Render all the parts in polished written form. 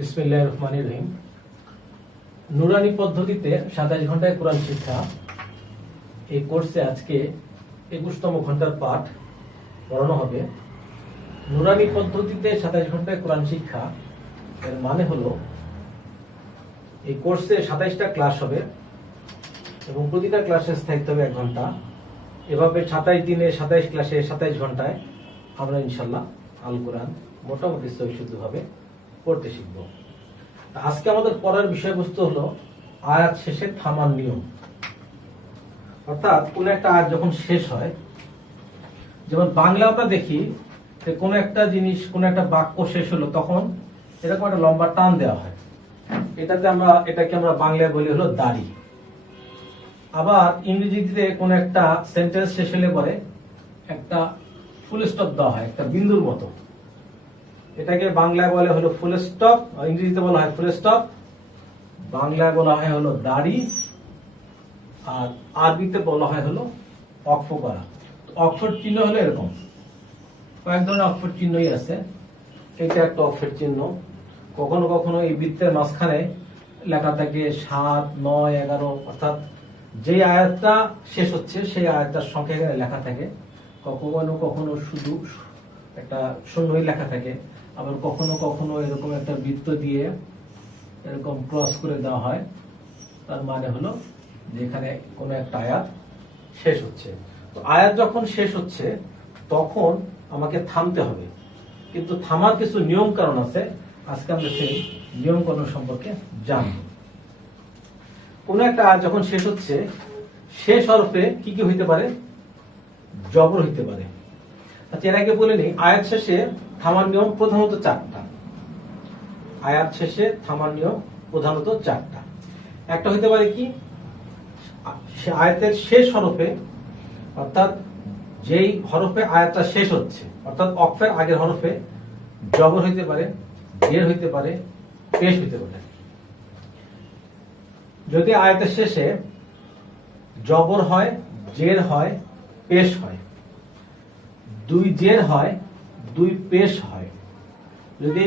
বিসমিল্লাহির রহমানির রহিম। নুরানি পদ্ধতিতে 27 ঘন্টায় কোরআন শিক্ষা, এই কোর্সে আজকে 21তম ঘন্টার পাঠ পড়ানো হবে। নুরানি পদ্ধতিতে 27 ঘন্টায় কোরআন শিক্ষা এর মানে হলো এই কোর্সে 27টা ক্লাস হবে এবং প্রতিটা ক্লাসে স্থায়িত্ব হবে 1 ঘন্টা। এভাবে 27 দিনে 27 ক্লাসে 27 ঘন্টায় আমরা ইনশাল্লাহ আল কোরআন মোটামুটি সহিষ্ণুভাবে পড়তে শিখব। আজকে আমাদের পড়ার বিষয়বস্তু হলো আয়াত শেষে থামার নিয়ম। অর্থাৎ কোন একটা আয়াত যখন শেষ হয়, যেমন বাংলা আমরা দেখি যে কোন একটা জিনিস, কোন একটা বাক্য শেষ হলো তখন এরকম একটা লম্বা টান দেওয়া হয়। এটাকে আমরা বাংলায় বলি হলো দাড়ি। আবার ইংরেজিতে কোন একটা সেন্টেন্স শেষ হলে পরে একটা ফুল স্টপ দেওয়া হয়, একটা বিন্দুর মতো। এটাকে বাংলায় বলে হলো ফুল স্টপ, ইংরেজিতে বলা হয় ফুল স্টপ, বাংলায় বলা হয় হলো দাড়ি, আর আরবিতে বলা হয় হলো অক্ষ করা। অক্ষর চিহ্ন হলো এরকম, কয়েক ধরনের অক্ষর চিহ্নই আছে। এটা একটা অক্ষর চিহ্ন। কখনো কখনো এই বৃত্তের মাঝখানে লেখা থাকে 7, 9, 11, অর্থাৎ যে আয়াতটা শেষ হচ্ছে সেই আয়াতটার সংখ্যা এখানে লেখা থাকে। কখনো কখনো শুধু একটা শূন্যই লেখা থাকে। আবার কখনো কখনো এরকম একটা বৃত্ত দিয়ে এরকম ক্রস করে দেওয়া হয়। তার মানে হলো যে এখানে কোনো একটা আয়াত শেষ হচ্ছে। তো আয়াত যখন শেষ হচ্ছে তখন আমাকে থামতে হবে, কিন্তু থামার কিছু নিয়ম কারণ আছে। আজকে আমরা সেই নিয়ম কারণ সম্পর্কে জানব। কোন একটা আয়াত যখন শেষ হচ্ছে, শেষ হরফে কি কি হইতে পারে? জবর হইতে পারে। আচ্ছা, এর আগে বলে নিই, আয়াত শেষে থামার নিয়ম প্রধানত 4টা। আয়াত শেষে থামার নিয়ম প্রধানত 4টা। একটা হইতে পারে কি, আয়াতের শেষ হরফে, অর্থাৎ যেই হরফে আয়াতটা শেষ হচ্ছে, অর্থাৎ অক্ফের আগের হরফে জবর হইতে পারে, জের হইতে পারে, পেশ হইতে পারে। যদি আয়াতের শেষে জবর হয়, জের হয়, পেশ হয়, 2 জের হয়, 2 পেশ হয়, যদি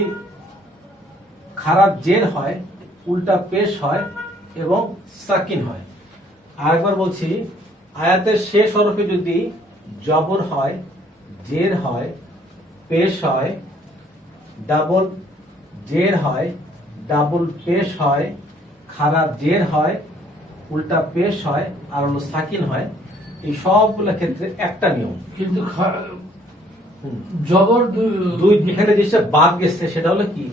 খারাপ জের হয়, উল্টা পেশ হয় এবং সাকিন হয়। আরেকবার বলছি, আয়াতের শেষ হরফে যদি জবর হয়, জের হয়, পেশ হয়, ডাবল জের হয়, ডাবল পেশ হয়, খারাপ জের হয়, উল্টা পেশ হয় আর হলো সাকিন হয়, এই সবগুলো ক্ষেত্রে একটা নিয়ম। কিন্তু জবর দুই এখানে যেটা বাদ গেছে সেটা হলো কি,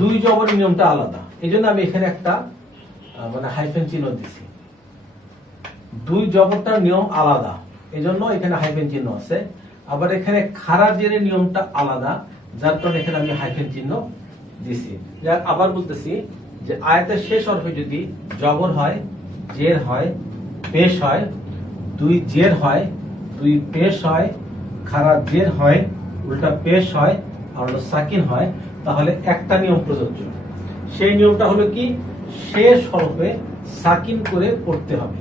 2 জবরের নিয়মটা আলাদা। এই জন্য আমি এখানে একটা মানে হাইফেন চিহ্ন দিছি। 2 জবরটার নিয়ম আলাদা, এই জন্য এখানে হাইফেন চিহ্ন আছে। আবার এখানে খারাপ জেরের নিয়মটা আলাদা, যার কারণে এখানে আমি হাইফেন চিহ্ন দিছি। আবার বলতেছি যে আয়াতের শেষ হরফে যদি জবর হয়, জের হয়, পেশ হয়, 2 জের হয়, 2 পেশ হয়, খারাপ জের হয়, উল্টা পেশ হয় আর হলো সাকিন হয়, তাহলে একটা নিয়ম প্রযোজ্য। সেই নিয়মটা হলো কি, শেষ হরফে সাকিন করে পড়তে হবে।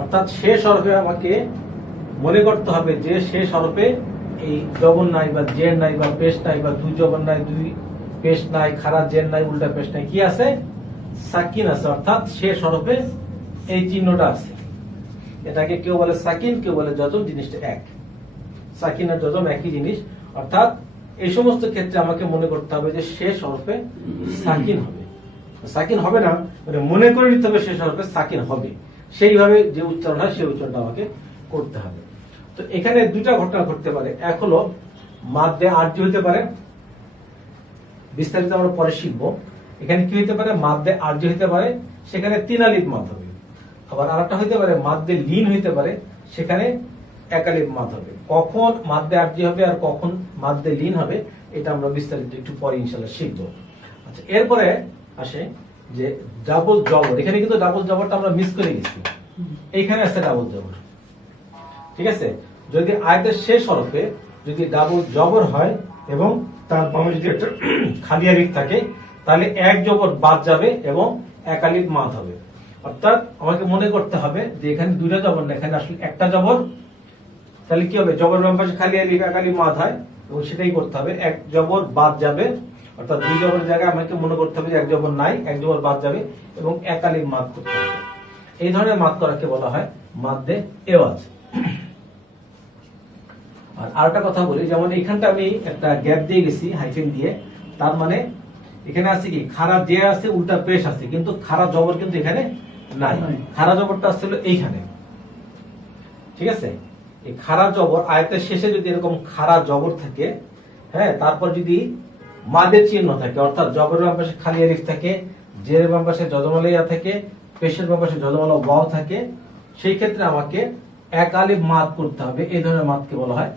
অর্থাৎ শেষ হরফে আমাকে মনে করতে হবে যে শেষ হরফে এই জবর নাই বা জের নাই বা পেশ নাই বা 2 জবর নাই, 2 পেশ নাই, খারাপ জের নাই, উল্টা পেশ নাই, কি আছে? সাকিন আছে। অর্থাৎ শেষ হরফে এই চিহ্নটা আছে। এটাকে কেউ বলে সাকিন, কেউ বলে যজম, জিনিসটা এক। সাকিন আর যজম একই জিনিস। অর্থাৎ এই সমস্ত ক্ষেত্রে আমাকে মনে করতে হবে যে শেষ হরফে সাকিন হবে। সাকিন হবে না, মানে মনে করে নিতে হবে শেষ হরফে সাকিন হবে। সেইভাবে যে উচ্চারণ হয় সেই উচ্চারণটা আমাকে করতে হবে। তো এখানে 2টা ঘটনা ঘটতে পারে। এক হলো মাদ্দে আরজি হইতে পারে, বিস্তারিত আমরা পরে শিখবো। এখানে কি হইতে পারে? মাদ্দে আরজি হইতে পারে, সেখানে 3 আলিফ মাদ হবে। আবার আরেকটা হইতে পারে মাদ্দে লিন হইতে পারে, সেখানে 1 আলিফ মাদ হবে। কখন মাদ্দে আরজি হবে আর কখন মাদ্দে লিন হবে এটা আমরা বিস্তারিত একটু পরে ইনশাআল্লাহ শিখবো। আচ্ছা, এরপরে আসে যে ডাবল জবর। এখানে কিন্তু ডাবল জবরটা আমরা মিস করে গেছি। এইখানে আছে ডাবল জবর, ঠিক আছে? যদি আয়াতের শেষ হরফে যদি ডাবল জবর হয় এবং তার বামে যদি একটা খালি আলিফ থাকে, তাহলে 1 জবর বাদ যাবে এবং 1 আলিফ মাদ হবে। অর্থাৎ আমাকে মনে করতে হবে যে এখানে 2টা জবর না, এখানে আসলে একটা জবর। তাহলে কি হবে? জবর বাম পাশে খালি আলিফ, 1 আলিফ মাদ হয় এবং সেটাই করতে হবে। 1 জবর বাদ যাবে, অর্থাৎ দুই জবরের জায়গায় আমাকে মনে করতে হবে যে এক জবর নাই, এক জবর বাদ যাবে এবং একালিক মাদ করতে হবে। এই ধরনের মাদ করাকে বলা হয় মাদ্দে এওয়াজ। আর আরেকটা কথা বলি, যেমন এইখানটা আমি একটা গ্যাপ দিয়ে গেছি হাইফেন দিয়ে, তার মানে এখানে আছে কি খাড়া যে আছে উল্টা পেশ আছে, কিন্তু খাড়া জবর কিন্তু এখানে নাই। খাড়া জবরটা আসছিল এইখানে, ঠিক আছে। এই খাড়া জবর আয়াতের শেষে যদি এরকম খাড়া জবর থাকে, হ্যাঁ, তারপর যদি মাদের চিহ্ন থাকে, অর্থাৎ জবরের বাম পাশে খালি আলিফ থাকে, জের বাম পাশে যজমালা ইয়া থাকে, পেশের বাম পাশে যজমালা ওয়াও থাকে, সেই ক্ষেত্রে আমাকে এক আলিফ মাদ করতে হবে। এই ধরনের মাদকে বলা হয়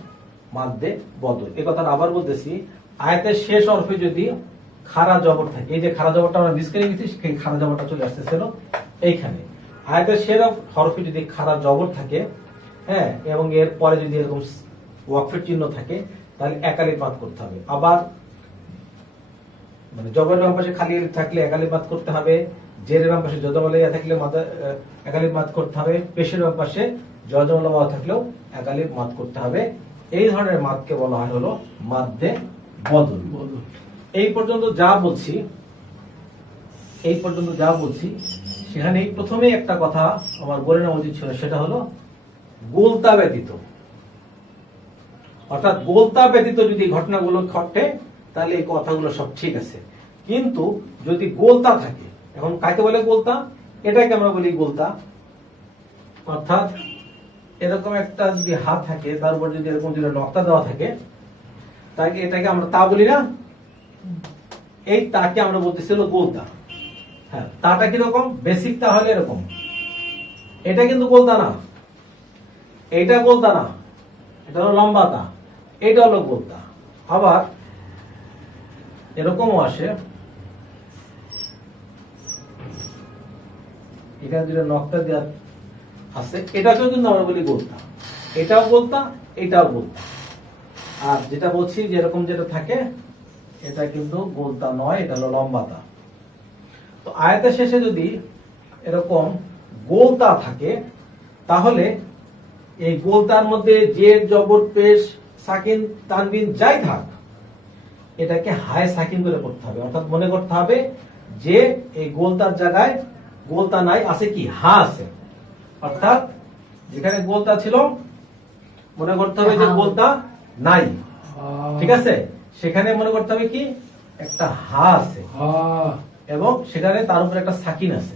মাদ্দে বদল। এই কথাটা আবার বলতেছি, আয়াতের শেষ হরফে যদি খাড়া জবর থাকে, এই যে খাড়া জবরটা আমরা মিস করে গেছি, সেই খাড়া জবরটা চলে আসতেছিল এইখানে। আয়াতের শেষ হরফে যদি খাড়া জবর থাকে, হ্যাঁ, এবং এর পরে যদি এরকম ওয়াকফের চিহ্ন থাকে, তাহলে এক আলিফ মাদ করতে হবে। আবার মানে জবরের বাম পাশে খালি আলিফ থাকলে এক আলিফ মাদ করতে হবে, জেরের বাম পাশে যজমালা ইয়া থাকলে এক আলিফ মাদ করতে হবে, পেশের বাম পাশে যজমালা ওয়াও থাকলেও এক আলিফ মাদ করতে হবে। এই ধরনের মাদকে বলা হয় হলো মাদ্দে বদল। এই পর্যন্ত যা বলছি, সেখানে প্রথমে একটা কথা আমার বলে নেওয়া উচিত ছিল, সেটা হলো গোলতা ব্যতীত। অর্থাৎ গোলতা ব্যতীত যদি ঘটনাগুলো ঘটে, তাহলে এই কথাগুলো সব ঠিক আছে। কিন্তু যদি গোলতা থাকে, এখন কাকে বলে গোলতা? এটাকে আমরা বলি গোলতা। অর্থাৎ এরকম একটা যদি হাত থাকে, তার উপর যদি এরকম যদি নকতা দেওয়া থাকে, তাকে এটাকে আমরা তা বলি না? এই তাকে আমরা বলতেছিল গোলতা। হ্যাঁ, তাটা কিরকম? বেসিক তা হলে এরকম, এটা কিন্তু গোলতা না, এইটা গোলতা না, এটা হলো লম্বা তা, এটা হলো গোলতা। আবার এরকমও আসে, এখানে যেটা নকটা দেওয়া আছে, এটাকেও কিন্তু আমরা বলি গোলতা। এটাও গোলতা, এটাও গোলতা। আর যেটা বলছি যে এরকম যেটা থাকে, এটা কিন্তু গোলতা নয়, এটা হলো লম্বাতা। তো আয়াতের শেষে যদি এরকম গোলতা থাকে, তাহলে এই গোলতার মধ্যে জের জবর পেশ সাকিন তানবিন যাই থাক, এটাকে হায় সাকিন করে করতে হবে। অর্থাৎ মনে করতে হবে যে এই গোলতার জায়গায় গোলতা নাই, আছে কি হা আছে। অর্থাৎ যেখানে গোলতা ছিল মনে করতে হবে যে গোলতা নাই, ঠিক আছে। সেখানে মনে করতে হবে কি একটা হা আছে, এবং সেখানে তার উপর একটা সাকিন আছে।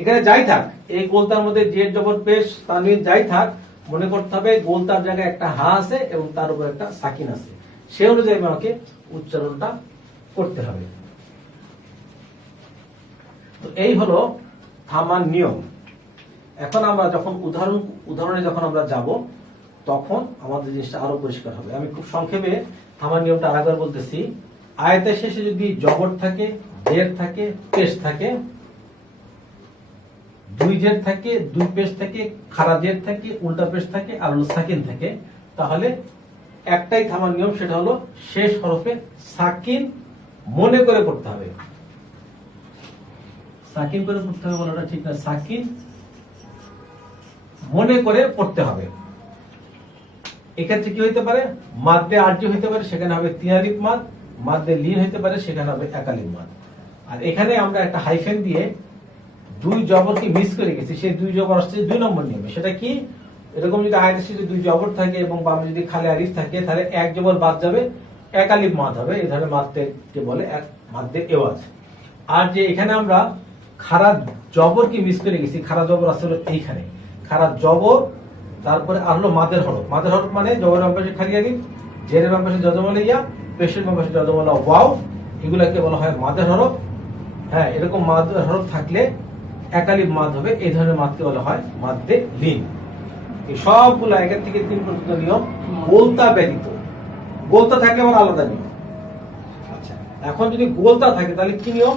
এখানে যাই থাক, এই গোলতার মধ্যে জের জবর পেশ তানবিন যাই থাক, মনে করতে হবে গোলতার জায়গায় একটা হা আছে এবং তার উপর একটা সাকিন আছে। সে অনুযায়ী আমাকে উচ্চারণটা করতে হবে। তো এই হলো থামার নিয়ম। এখন আমরা যখন উদাহরণে যখন আমরা যাব, তখন আমাদের জিনিসটা আরো পরিষ্কার হবে। আমি খুব সংক্ষেপে থামার নিয়মটা আরেকবার বলতেছি। আয়াতের শেষে যদি জবর থাকে, জের থাকে, পেশ থাকে, দুই জের থাকে, দুই পেশ থাকে, খাড়া জের থাকে, উল্টা পেশ থাকে, আর সাকিন থাকে, তাহলে একটাই থামার নিয়ম, সেটা হলো শেষ হরফে সাকিন মনে করে পড়তে হবে। সাকিন করে পড়তে হবে বলাটা ঠিক না, সাকিন মনে করে পড়তে হবে। এক্ষেত্রে কি হইতে পারে? মাদ্দে আরজি হইতে পারে, সেখানে হবে তিন আলিফ মাদ। মাদ্দে লিন হইতে পারে, সেখানে হবে এক আলিফ মাদ। আর এখানে আমরা একটা হাইফেন দিয়ে দুই জবরকে মিস করে গেছি, সেই দুই জবর আসছে দুই নম্বর নিয়মে। সেটা কি? এরকম যদি আয়াতের শেষে দুই জবর থাকে এবং বামে যদি খালি আলিফ থাকে, তাহলে এক জবর বাদ যাবে, এক আলিফ মাদ হবে। এই ধরনের মাদকে বলে এক মাদ্দে এওয়াজ। আর যে এখানে আমরা খাড়া জবর কি মিস করে গেছি, খাড়া জবর আসলে এইখানে খাড়া জবর, তারপরে আসলো মাদের হরফ। মাদের হরফ মানে জবরের বাম পাশে খালি আলিফ, জেরের বাম পাশে যজমালা ইয়া, পেশের বাম পাশে যজমালা ওয়াও, এগুলাকে বলা হয় মাদের হরফ। হ্যাঁ, এরকম মাদের হরফ থাকলে এক আলিফ মাদ হবে। এই ধরনের মাদকে বলা হয় মাদ্দে লিন। এই সবগুলো একের থেকে তিন পর্যন্ত নিয়ম গোলতা ব্যতীত। গোলতা থাকলে আবার আলাদা নিয়ম। আচ্ছা, এখন যদি গোলতা থাকে তাহলে কি নিয়ম?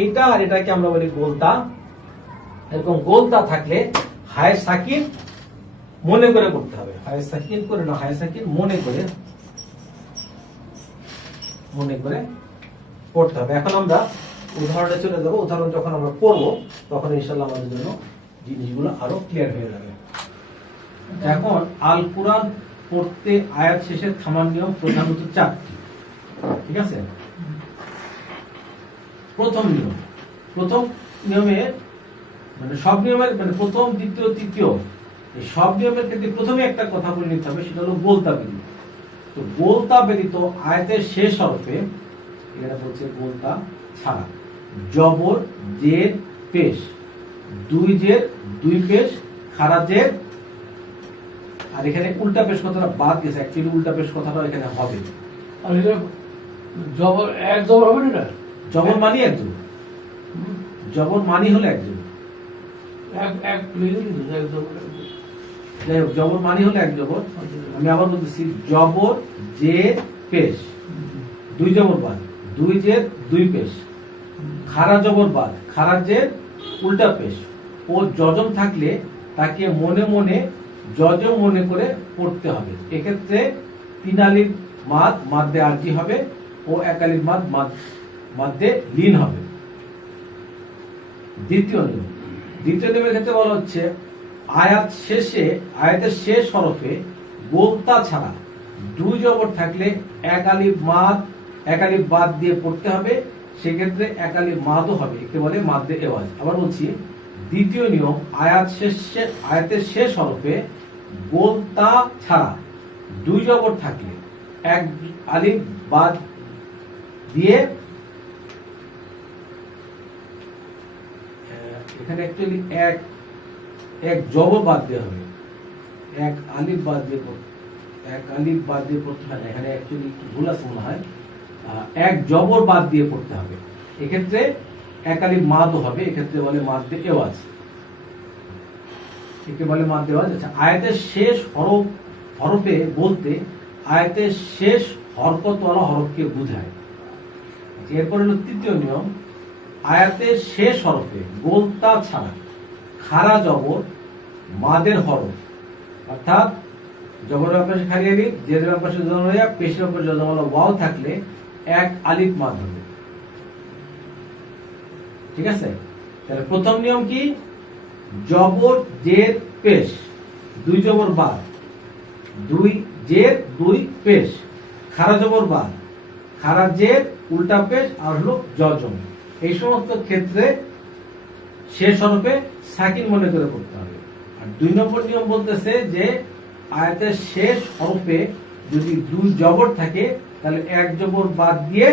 এইটা আর এটাকে আমরা বলি গোলতা। এরকম গোলতা থাকলে হায় সাকিন মনে করে করতে হবে। হায় সাকিন করে না, হায় সাকিন মনে করে পড়তে হবে। এখন আমরা উদাহরণে চলে যাবো। উদাহরণ যখন আমরা পড়বো, তখন ইনশাআল্লাহ আমাদের জন্য জিনিসগুলো আরো ক্লিয়ার হয়ে যাবে। এখন আল কুরআন পড়তে আয়াত শেষে থামার নিয়ম প্রধানত 4টি, ঠিক আছে। প্রথম নিয়ম। প্রথম নিয়মে মানে সব নিয়মের মানে প্রথম, দ্বিতীয়, তৃতীয় এই সব নিয়মের ক্ষেত্রে প্রথমে একটা কথা বলে নিতে হবে, সেটা হলো গোলতা ব্যতীত। তো গোলতা ব্যতীত আয়াতের শেষ হরফে, এখানে বলছে গোলতা ছাড়া, জবর, জের, পেশ, দুই জের, দুই পেশ, খাড়া জের, আর এখানে উল্টা পেশ কথাটা বাদ গেছে, অ্যাকচুয়ালি উল্টা পেশ কথাটা এখানে হবে। আর এটা জবর এক জবর হবে না, জবর মানি একজন, জবর মানি হলো একজন, এক এক লিখে দিন, এক জবর এক জবর। যাই হোক জবর মানি হলো এক জবর। আমি আবার বলতেছি, জবর, জের, পেশ, দুই জবর বাদ, দুই জের, দুই পেশ, খাড়া জবর বাদ, খাড়া জের, উল্টা পেশ ও যজম থাকলে তাকে মনে মনে যজম মনে করে পড়তে হবে। এক্ষেত্রে তিন আলিফ মাদ মাদ্দে আরজি হবে ও এক আলিফ মাদ মাদ্দে লিন হবে। দ্বিতীয় নিয়ম, দ্বিতীয় নিয়মের ক্ষেত্রে বলা হচ্ছে আয়াতের শেষ হরফে গোলতা ছাড়া দুই জবর থাকলে এক আলিফ মাদ এক আলিফ বাদ দিয়ে পড়তে হবে, সেক্ষেত্রে এক আলিফ মাদও হবে, একে বলে মাদ্দে এওয়াজ। আবার বলছি, দ্বিতীয় নিয়ম, আয়াতের শেষ হরফে গোলতা ছাড়া দুই জবর থাকলে এক আলিফ বাদ দিয়ে, এখানে অ্যাকচুয়ালি এক জবর বাদ দেওয়া হবে, এক আলিফ বাদ দিয়ে পড়তে হয় না, এখানে অ্যাকচুয়ালি ভুল আছে মনে হয়, এক জবর বাদ দিয়ে পড়তে হবে, এক্ষেত্রে এক আলিফ মাদও হবে, এক্ষেত্রে বলে মাদ্দে এওয়াজ, একে বলে মাদ্দে এওয়াজ। আচ্ছা, আয়াতের শেষ হরফে বলতে আয়াতের শেষ হরকতওয়ালা হরফকে বোঝায়। এরপর হলো তৃতীয় নিয়ম, আয়াতের শেষ হরফে গোলতা ছাড়া খাড়া জবর মাদের হরফ, অর্থাৎ জবরের পাশে খালি আলিফ, জেরের পাশে জজমা, পেশের পাশে জজমা ওয়াও থাকলে এক আলিফ মাদ হবে। ঠিক আছে, তাহলে প্রথম নিয়ম কি, জবর, জের, পেশ, দুই জবর বাদ, দুই জের, দুই পেশ, খাড়া জবর বাদ, খাড়া জের, উল্টা পেশ, আর হলো জজম। এই সমস্ত ক্ষেত্রে শেষ হরফে সাকিন মনে করে পড়তে হবে। আর দুই নম্বর নিয়ম বলতেছে যে আয়াতের শেষ হরফে যদি দুই জবর থাকে তাহলে এক জবর বাদ দিয়ে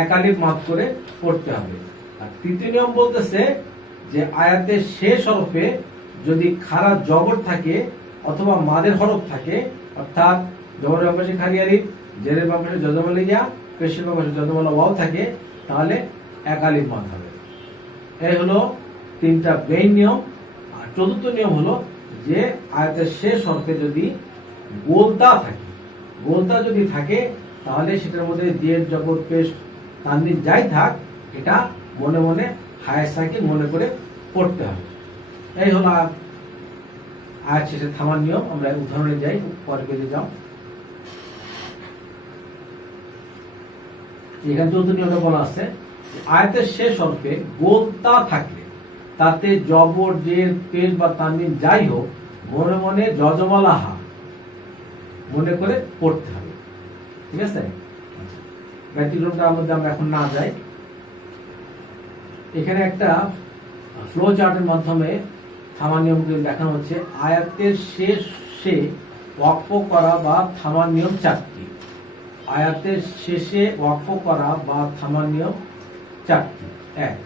এক আলিফ মাদ করে পড়তে হবে। আর তৃতীয় নিয়ম বলতেছে যে আয়াতের শেষ হরফে যদি খাড়া জবর থাকে অথবা মাদের হরফ থাকে, অর্থাৎ জবরের পাশে খালি আলিফ, জেরের পাশে জজমা লিয়া, পেশের পাশে জজমা ওয়াও থাকে, তাহলে এক আলিফ মাদ হবে। এই হলো তিনটা মেইন নিয়ম। আর চতুর্থ নিয়ম হলো যে আয়াতের শেষ হরফে যদি গোলতা থাকে, গোলতা যদি থাকে তাহলে সেটার মধ্যে জের, জবর, পেশ, তানবিন যাই থাক, এটা মনে মনে হায় সাকিন মনে করে পড়তে হবে। এই হলো আয়াত শেষে থামার নিয়ম। আমরা উদাহরণে যাই, পরে পেজে যাও। এখানে চতুর্থ নিয়মটা বলা আছে, আয়াতের শেষ হরফে গোলতা থাকলে তাতে জবর, জের, পেশ বা তানবিন যাই হোক মনে মনে জজমালা হা মনে করে পড়তে হবে। ঠিক আছে, ব্যতিক্রমটার মধ্যে আমরা এখন না যাই। এখানে একটা ফ্লো চার্টের মাধ্যমে থামার নিয়মগুলো দেখানো হচ্ছে। আয়াতের শেষে ওয়াকফ করা বা থামার নিয়ম চারটি। আয়াতের শেষে ওয়াকফ করা বা থামার নিয়ম চারটি। এক,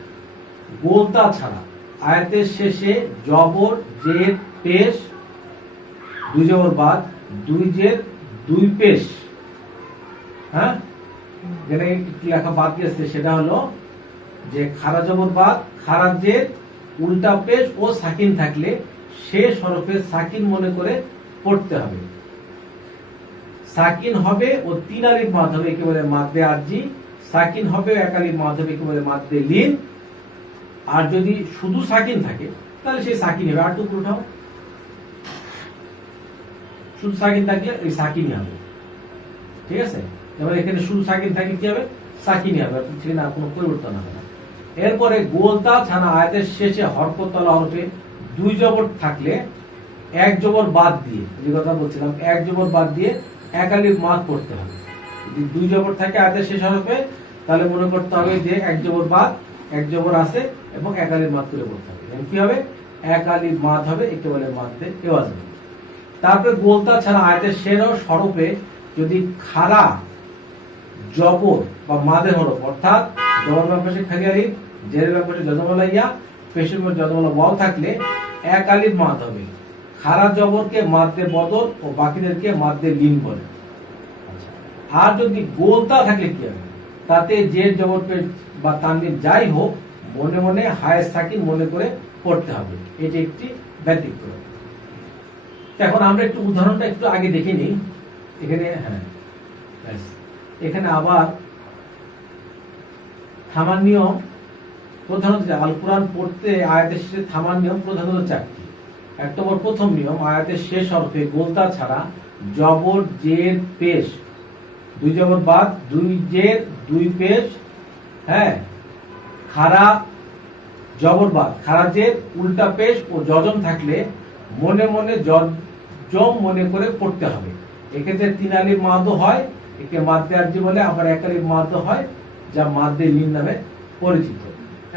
গোলতা ছাড়া আয়াতের শেষে জবর, জের, পেশ, দুই জবর বাদ, দুই জের, দুই পেশ। হ্যাঁ, যেটা লেখা বাদ গেছে সেটা হলো যে খাড়া জবর বাদ, খাড়া জের, উল্টা পেশ ও সাকিন থাকলে শেষ হরফে সাকিন মনে করে পড়তে হবে। সাকিন হবে ও তিন আলিফ মাদ হবে, একে বলে মাদ্দে আরজি। সাকিন হবে এক আলিফ মাদ হবে, একে বলে মাদ্দে লিন। আর যদি শুধু সাকিন থাকে তাহলে সেই সাকিন হবে। আর টুকরো উঠাও, শুধু সাকিন থাকলে ওই সাকিনই হবে। ঠিক আছে, এবার এখানে শুধু সাকিন থাকলে কি হবে, সাকিনই হবে, সেখানে আর কোনো পরিবর্তন হবে না। এরপরে গোলতা ছাড়া আয়াতের শেষে হরকতওয়ালা হরফে দুই জবর থাকলে এক জবর বাদ দিয়ে, যে কথা বলছিলাম, এক জবর বাদ দিয়ে এক আলিফ মাদ পড়তে হবে। যদি দুই জবর থাকে আয়াতের শেষ হরফে তাহলে মনে করতে হবে যে এক জবর বাদ, এক জবর আছে এবং এক আলিফ মাদ করে পড়তে হবে। কি হবে? এক আলিফ মাদ হবে, একেবারে মাদ্দে এওয়াজ হবে। তারপরে গোলতা ছাড়া আয়াতের শের ও স্বরূপে যদি খাড়া জবর বা মাদের হরফ অর্থাৎ জবর বাম পাশে খালি আলিফ, জেরের বাম পাশে যজমালা ইয়া, পেশের উপর যজমালা ওয়াও থাকলে এক আলিফ মাদ হবে। খাড়া জবরকে মাদ্দে বদল ও বাকিদেরকে মাদ্দে লিন বলে। আর যদি গোলতা থাকলে কি হবে? তাতে জের জবর পেশ বা তানবিন যাই হোক মনে মনে হায়ের সাকিন মনে করে পড়তে হবে। এটি একটি ব্যতিক্রম। এখন আমরা একটু উদাহরণটা একটু আগে দেখে নিই। এখানে এখানে আবার থামার নিয়ম প্রধানত আল কোরআন পড়তে আয়াতের শেষে থামার নিয়ম প্রধানত চারটি। এক নম্বর প্রথম নিয়ম, আয়াতের শেষ হরফে গোলতা ছাড়া জবর জের পেশ, দুই জবর বাদ, দুই জের দুই পেশ, খাড়া জবর বাদ, খাড়া জের উল্টা পেশ ও যজম থাকলে মনে মনে জম মনে করে পড়তে হবে। এক্ষেত্রে তিন আলিফ মাদ হয়, একে মাদ্দে আরজি বলে, আবার এক আলিফ মাদ হয় যা মাদ্দে লিন নামে পরিচিত।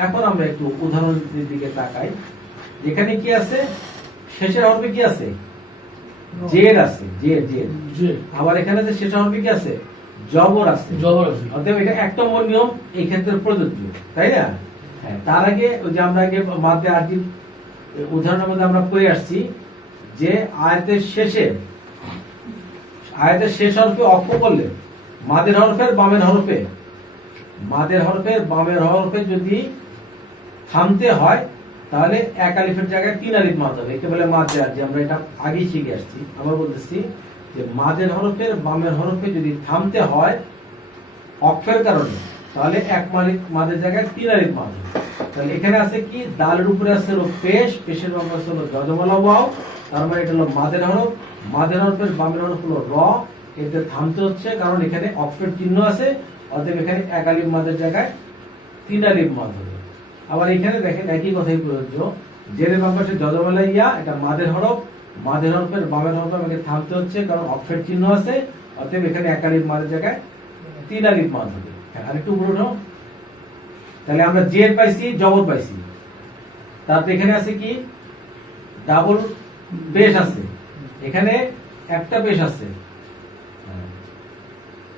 এখন আমরা একটু উদাহরণের দিকে তাকাই। এখানে কি আছে? শেষের হরফে কি আছে? জের আছে, জের জের। আবার এখানে যে শেষের হরফে কি আছে? জবর আছে, জবর আছে। অতএব এটা এক নম্বর নিয়ম এই ক্ষেত্রে প্রযোজ্য, তাই না? হ্যাঁ, তার আগে ওই যে আমরা আগে মাদ্দে আরজি উদাহরণের মধ্যে আমরা পড়ে আসছি যে আয়াতের শেষ হরফে অক্ষ করলে মাদের হরফের বামের হরফে যদি থামতে হয় তাহলে এক আলিফের জায়গায় তিন আলিফ মাদ হবে, একে বলে মাদ্দে আরজি। আমরা এটা আগেই শিখে আসছি। আবার বলতেছি যে মাদের হরফের বামের হরফে যদি থামতে হয় অক্ষের কারণে তাহলে এক মাদের জায়গায় তিন আলিফ মাদ হবে। তাহলে এখানে আছে কি? দালের উপরে আছে হলো পেশ, পেশের বাম পাশে হলো যজমালা ওয়াও, তার মানে এটা হলো মাদের হরফ, মাদের হরফের বামের হরফ হলো র। এতে থামতে হচ্ছে কারণ এখানে অক্ষের চিহ্ন আছে, অতএব এখানে এক আলিফ মাদের জায়গায় তিন আলিফ মাদ হবে। আবার এখানে দেখেন একই কথাই প্রযোজ্য, জেরের বাম পাশে যজমালা ইয়া, এটা মাদের হরফ, মাদের হরফের বামের হরফ আমাকে থামতে হচ্ছে কারণ অক্ষের চিহ্ন আছে, অতএব এখানে এক আলিফ মাদের জায়গায় তিন আলিফ মাদ হবে। আরেকটু উপরে উঠো। তাহলে আমরা জের পাইছি, জবর পাইছি, তারপর এখানে আছে কি? ডাবল পেশ আছে, এখানে একটা পেশ আছে,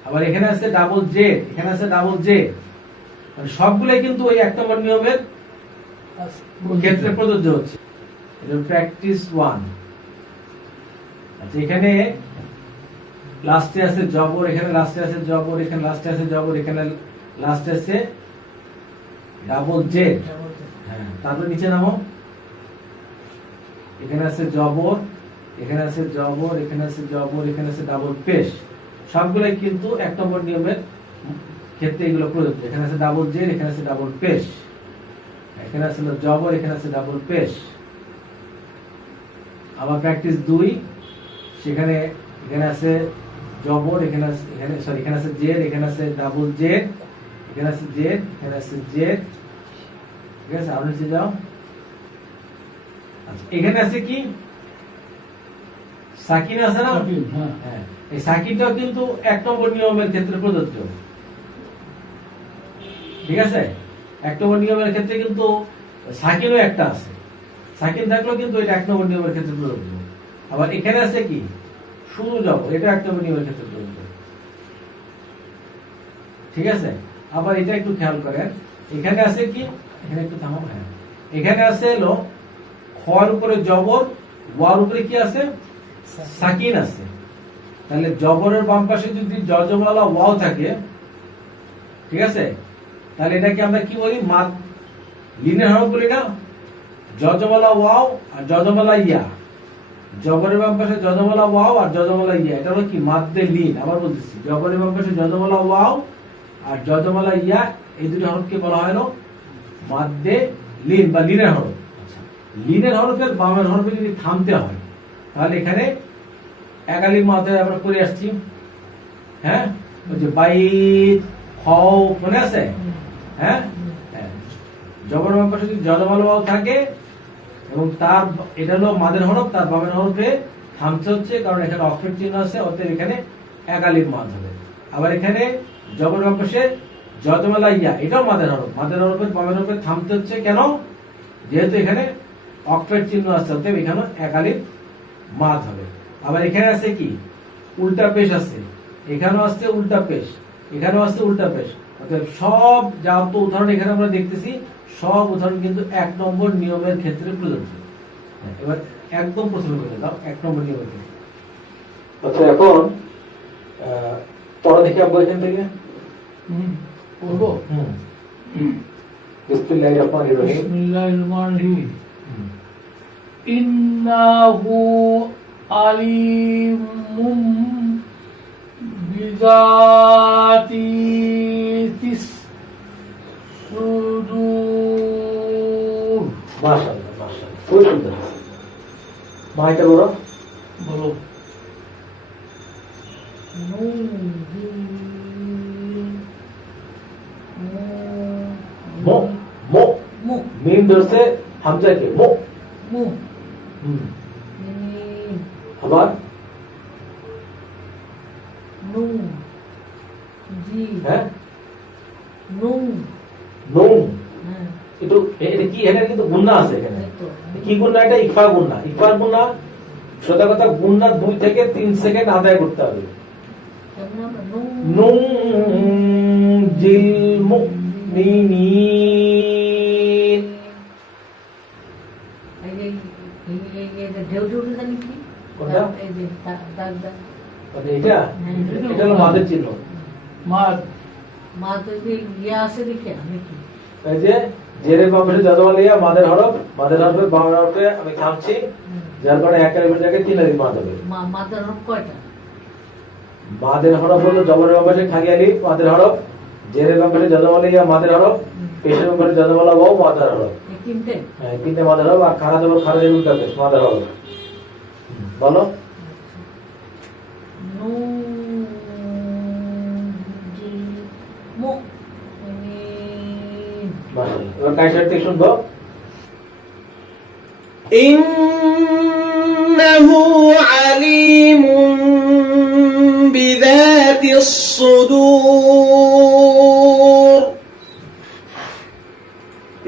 আবার এখানে আছে ডাবল জে, এখানে আছে ডাবল জে। মানে সবগুলাই কিন্তু ওই এক নম্বর নিয়মের ক্ষেত্রে প্রযোজ্য হচ্ছে। প্র্যাকটিস 1। আচ্ছা, এখানে লাস্টে আছে জবর, এখানে লাস্টে আছে জবর, এখানে লাস্টে আছে জবর, এখানে লাস্টে আছে ডাবল জেড। তারপর নিচে নামো। এখানে আছে জবর, এখানে আছে জবর, এখানে আছে জবর, এখানে আছে ডাবল পেশ। সবগুলাই কিন্তু এক নম্বর নিয়মের ক্ষেত্রে এগুলো প্রযোজ্য। এখানে আছে ডাবল জেড, এখানে আছে ডাবল পেশ, এখানে আছে জবর, এখানে আছে ডাবল পেশ। আবার প্র্যাকটিস 2, সেখানে এখানে আছে জবর, এখানে আছে জেড, এখানে আছে ডাবল জেড, এখানে আছে জেড, এখানে আছে জেড। ঠিক আছে, আরো নিচে যাও। আচ্ছা, এখানে আছে কি? সাকিন আছে না? হ্যাঁ, এই সাকিনটাও কিন্তু এক নম্বর নিয়মের ক্ষেত্রে প্রযোজ্য। ঠিক আছে, এক নম্বর নিয়মের ক্ষেত্রে কিন্তু সাকিনও একটা আছে, সাকিন থাকলেও কিন্তু এটা এক নম্বর নিয়মের ক্ষেত্রে প্রযোজ্য। আবার এখানে আছে কি? শুরু যাব, এটা এক নম্বর নিয়মের ক্ষেত্রে প্রযোজ্য। ঠিক আছে, আবার এটা একটু খেয়াল করেন। এখানে আছে কি? এখানে একটু থামো। হ্যাঁ, এখানে আছে হলো খর উপরে জবর, ওয়ার উপরে কি আছে? সাকিন আছে। তাহলে জবরের বাম পাশে যদি যজমালা ওয়াও থাকে, ঠিক আছে, তাহলে এটাকে আমরা কি বলি? মাদ লিনের হরফ বলি না? যজমালা ওয়াও আর যজমালা ইয়া। জবরের বাম পাশে যজমালা ওয়াও আর যজমালা ইয়া, এটা হলো কি? মাদ্দে লিন। আবার বলতেছি, জবরের বাম পাশে যজমালা ওয়াও আর যজমালা ইয়া, এই দুটো হরফকে বলা হয় মাদ্দে লিন বা লিনের হরফ। লিনের হরফের বামের হরফে যদি থামতে হয় তাহলে এখানে এক আলিফ মাদ আমরা করে আসছি। হ্যাঁ, ওই যে বাইত, খৌফ, মনে আছে? হ্যাঁ, জবরের বাম পাশে যদি যজমালা ওয়াও থাকে এবং তার এটা হলো মাদের হরফ, তার বামের হরফে থামতে হচ্ছে কারণ এখানে অক্ষর চিহ্ন আছে, অতএব এখানে এক আলিফ মাদ হবে। আবার এখানে জবরের বাম পাশে যজমালা ইয়া, এটাও মাদের হরফ। মাদের হরফের বামের হরফে থামতে হচ্ছে কেন? যেহেতু এখানে অক্ফের চিহ্ন আছে, অতএব এখানে এক আলিফ মাদ হবে। আবার এখানে আছে কি উল্টা পেশ আছে, এখানেও আছে উল্টা পেশ, এখানেও আছে উল্টা পেশ। অতএব সব যত উদাহরণ এখানে আমরা দেখতেছি, সব উদাহরণ কিন্তু 1 নম্বর নিয়মের ক্ষেত্রে প্রযোজ্য। এবার একদম প্রথমে বলে দাও 1 নম্বর নিয়মের ক্ষেত্রে। আচ্ছা, এখন পড়া দেখি আব্বু এখান থেকে। বলবো? বিসমিল্লাহির রহমানির রহিম। বিসমিল্লাহির রহমানির রহিম। ইন্নাহু আলিমুম বিযাতিস সুদূর। মাশাআল্লাহ, মাশাআল্লাহ, খুব সুন্দর। মা এটা বলো। বলো। মো, মো, মিম ধরছে হামজাকে, মো। আবার হ্যাঁ, নুন। একটু এটা কি, এটা কিন্তু গুন্না আছে এখানে। কি গুন্না? এটা ইকফা গুন্না। ইকফা গুন্না সোজা কথা, গুন্না 2 থেকে 3 সেকেন্ড আদায় করতে হবে। নুন জিল মুমিনিন। কোনটা? এটা এটা হলো মাদের চিহ্ন। এই যে জেরের বাম পাশে যজমালা ইয়া, মাদের হরফ, মাদের হরফের বাম হরফে আমি থামছি, যার কারণে এক আলিফের জায়গায় 3 আলিফ মাদ হবে। মাদের হরফ কয়টা? মাদের হরফ হলো জবরের বাম পাশে খালি আলিফ মাদের হরফ, জেরের বাম পাশে যজমালা ইয়া মাদের হরফ, পেশের বাম পাশে যজমালা ওয়াও মাদের হরফ। এই তিনটে? হ্যাঁ, 3টে মাদের হরফ। আর খারা জবর খারাজের উল্টা পেশ মাদের হরফ। বলো। মাশাআল্লাহ। এবার কায়সার থেকে শুনবো। ইন্নাহু আলিমুম বিযাতিস সুদূর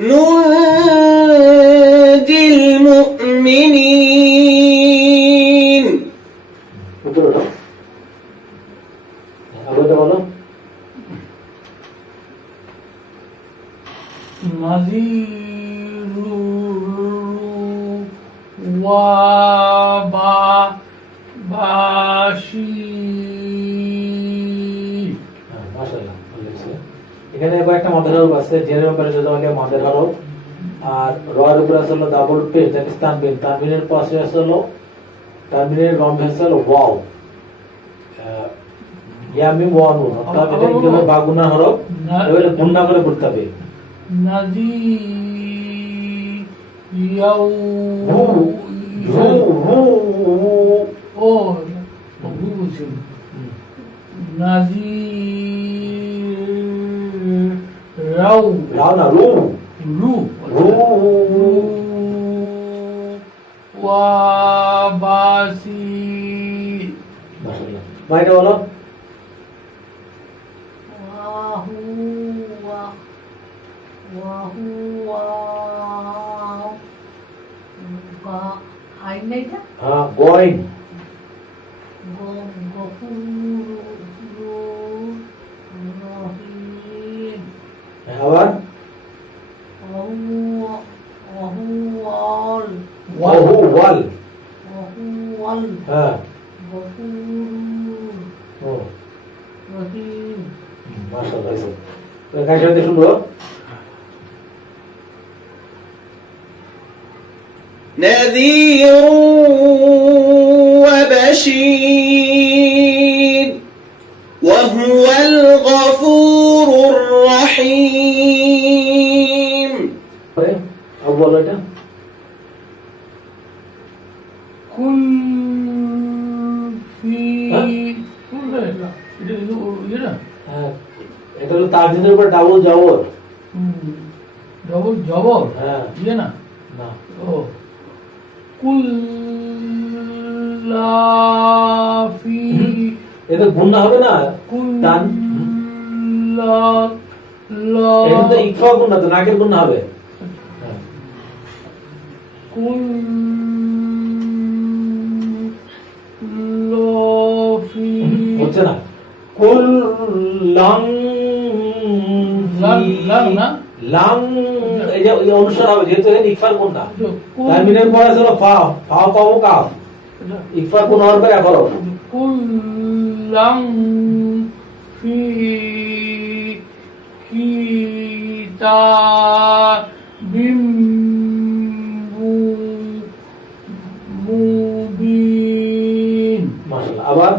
নুনজিল মুমিনিন। উত্তর দাও। আবার বলো। নাযীরু বাশীর। মাশাআল্লাহ, ভালো লাগছে। এখানে এবার একটা মাদের হরফ আছে, জেরের ব্যাপারে যজমালা ইয়া মাদের হরফ, আর রয়ের উপরে আছে হলো ডাবল পেশ, দ্যাট ইজ তানবিন। তানবিনের পাশে আছে হলো, তানবিনের বাম পাশে হলো ওয়াও, ইয়া মিম ওয়া নুন। অর্থাৎ এটা কি হবে? বা গুণা হরফ, এবারে গুণা করে পড়তে হবে। নাযীরিয়াউ হু হু হু। ও ভুল বলছি। নাযীরাউ রাও না, রু রু রু। ওয়াবাসি। মাশাআল্লাহ। মাইটা বলো। হ্যাঁ, গোইং। আবার ওয়াহু ওয়াল। হ্যাঁ, ও মাশাআল্লাহ। কায়সার থেকে শুনবো। نذير وبشير وهو الغفور الرحيم. আবু বলো এটা। কুল ফি এটা হলো তাজিদের উপর ডাবল জবর। ডবল জবর। হ্যাঁ, ইয়ে না? না, ও কুল্লাফি। এটা গুণা হবে না। টান। ল এটা তো ইকফা গুণ তো নাকের গুণ হবে। হ্যাঁ। কুল ল ফি হচ্ছে না। কুল লাং লাং না? লাং এই যে অনুসার হবে যেহেতু এখানে ইকফার গুণ না। কুল তানবিনের পরে ছিল ফা, ফা পাবো কাফ, ইকফার গুণ হওয়ার পরে এক হরফ। কুল্লাং ফি কিতাবিম মুবিন। মাশাআল্লাহ। আবার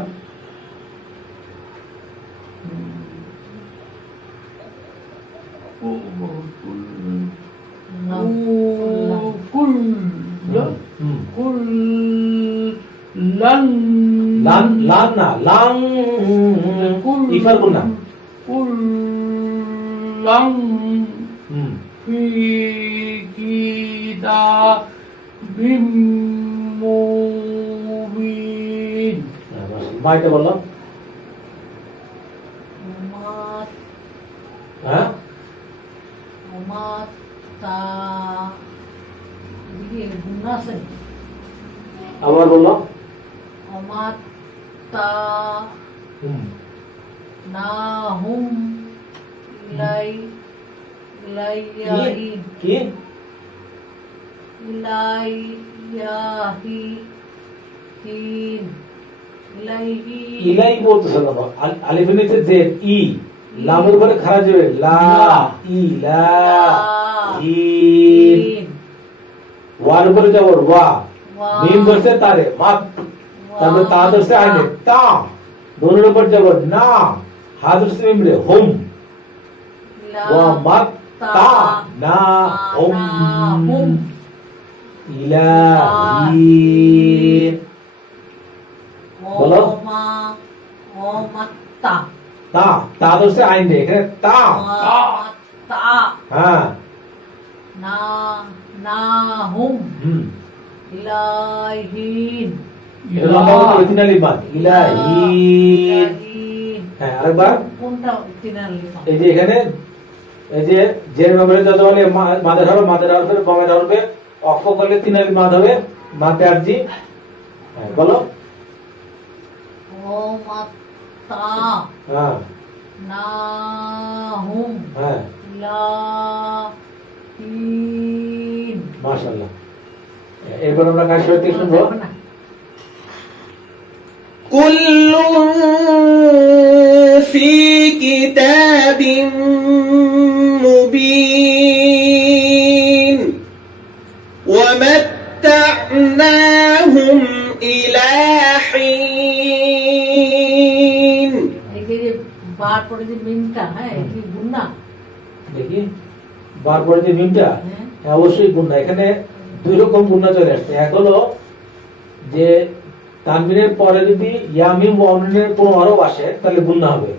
লান লান লান না লাং ইকফার গুণ না। কুল্লাং ফি কিতাবিম মুবিন। মাইটা বললাম। হ্যাঁ আবার বললাম। কি ইলাই বলতেছে না, আলিফের নিচে জেড ই, লামের উপরে খারাপ যাবে লা ইলা ইন, ওয়ার উপরে যাব ওয়া, মিম ধরছে তারে মাত, তারপরে তা ধরছে আইনে তা, দোনের উপর যাব না, হা ধরছে মিমরে হুম, ওয়া মাত তা না হুম ইলাহি। বলো তা, তা ধরছে আইনে এখানে তা, হ্যাঁ হুম এটা লম্বা করে তিন আলিফ বাদ ইলাহিন। হ্যাঁ আরেকবার এই যে এখানে এই যে জের মেমরি যত বলে মাদের হরফ, মাদের হরফের বামের হরফে অক্ষ করলে তিন আলিফ মাদ হবে, মাতে আরজি। হ্যাঁ বলো হ্যাঁ হ্যাঁ মাশাআল্লাহ। এরপর আমরা কাজ করতে শুনবো। কুল্লুন ফি কিতাবিম মুবিন ওয়া মাত্তা'নাহুম ইলা হিন। বার পরে যে মিমটা, হ্যাঁ কি গুন্না দেখি বার পরে যে মিমটা, হ্যাঁ অবশ্যই গুন্না। এখানে দুই রকম গুন্না চলে আসছে। এক হলো যে তানবিনের পরে যদি ইয়া মিম ওয়া নুনের কোনো হরফ আসে তাহলে গুন্না হবে,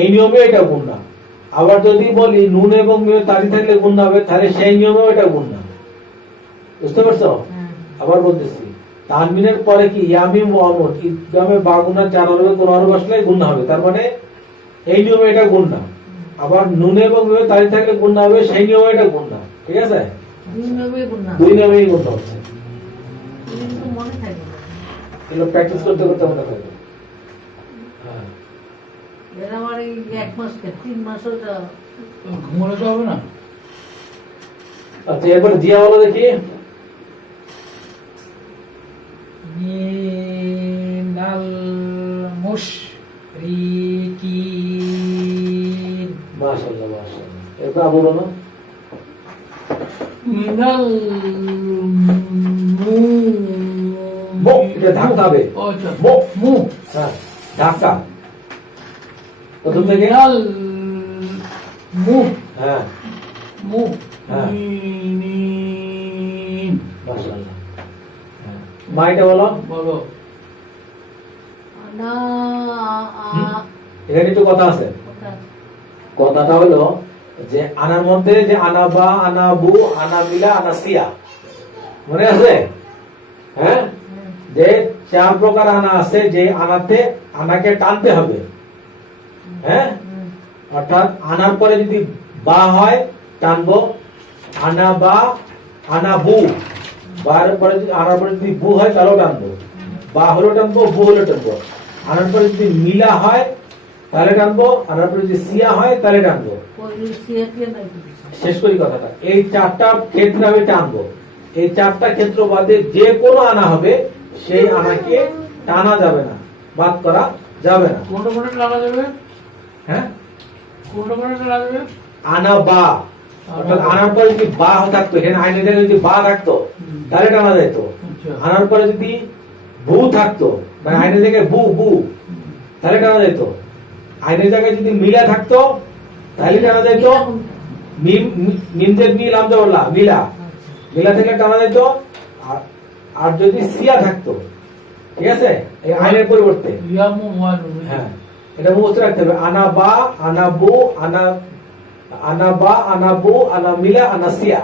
এই নিয়মে এটা গুন্না। আবার যদি বলি নুন এবং মিমে তাজি থাকলে গুন্না হবে, তাহলে সেই নিয়মেও এটা গুন্না। বুঝতে পারছো? আবার বলতেছি তানবিনের পরে কি ইয়া মিম ওয়া নুন ইদগামে বা গুন্না চার হরফে কোনো হরফ আসলে গুন্না হবে, তার মানে এই নিয়মে এটা গুন্না। আবার নুন এবং মিমে তাজি থাকলে গুন্না হবে, সেই নিয়মে এটা গুন্না। ঠিক আছে, দুই নিয়মে গুন্না, দুই নিয়মেই গুন্না হচ্ছে। কিন্তু মনে থাকে না। এগুলো প্র্যাকটিস করতে করতে মনে থাকবে। হ্যাঁ এরা আমার এই 1 মাস 3 মাসও ঘুমানো তো হবে না। আচ্ছা এরপর জিয়া বলো দেখি। মিনাল মুশরিকিন। মাশাআল্লাহ মাশাআল্লাহ। এরপর আবু বলো। মিনাল মো, এটা ধাক্কা হবে। আচ্ছা মো, মু হ্যাঁ ধাক্কা প্রথম থেকে। মিনাল মু হ্যাঁ মু হ্যাঁ। মিন। মাশাআল্লাহ। হ্যাঁ মাইটা বলো। বলো না এখানে একটু কথা আছে। কথাটা হলো যে আনার মধ্যে যে আনাবা, আনাবু, আনাবিলা, আনাসিয়া মনে আছে? হ্যাঁ যে 4 প্রকার আনা আছে, যে আনাতে আনাকে টানতে হবে। হ্যাঁ অর্থাৎ আনার পরে যদি বা হয় টানবো, আনা বা, আনা বু। বার পরে যদি আনার পরে যদি বু হয় তাহলেও টানবো, বা হলেও টানবো, বু হলেও টানবো। আনার পরে যদি মিলা হয় তাহলে টানবো, আনার পরে যদি সিয়া হয় তাহলে টানবো। শেষ করি কথাটা, এই চারটা ক্ষেত্রে আমি টানবো। এই চারটা ক্ষেত্র বাদে যে কোনো আনা হবে সেই আনাকে টানা যাবে না, বাদ করা যাবে না। কোনটা কোনটা টানা যাবে? হ্যাঁ, কোনটা কোনটা টানা যাবে? আনা বা, অর্থাৎ আনার পরে যদি বা থাকতো, এখানে আইনের জায়গায় যদি বা থাকতো তাহলে টানা যেত। আচ্ছা। আনার পরে যদি বু থাকতো, মানে আইনের জায়গায় বু বু, তাহলে টানা যেত। আইনের জায়গায় যদি মিলা থাকতো তাহলে টানা যেত। মিম মিমদের মিল আমজা বললা মিলা, মিলা থেকে টানা যেত। আর যদি সিয়া থাকতো, ঠিক আছে, এই আইনের পরিবর্তে, ইয়ামু ওয়ানু। হ্যাঁ, এটা মুখস্থ রাখতে হবে। আনা বা, আনা বু, আনা আনা বা, আনা বু, আনা মিলা, আনা সিয়া,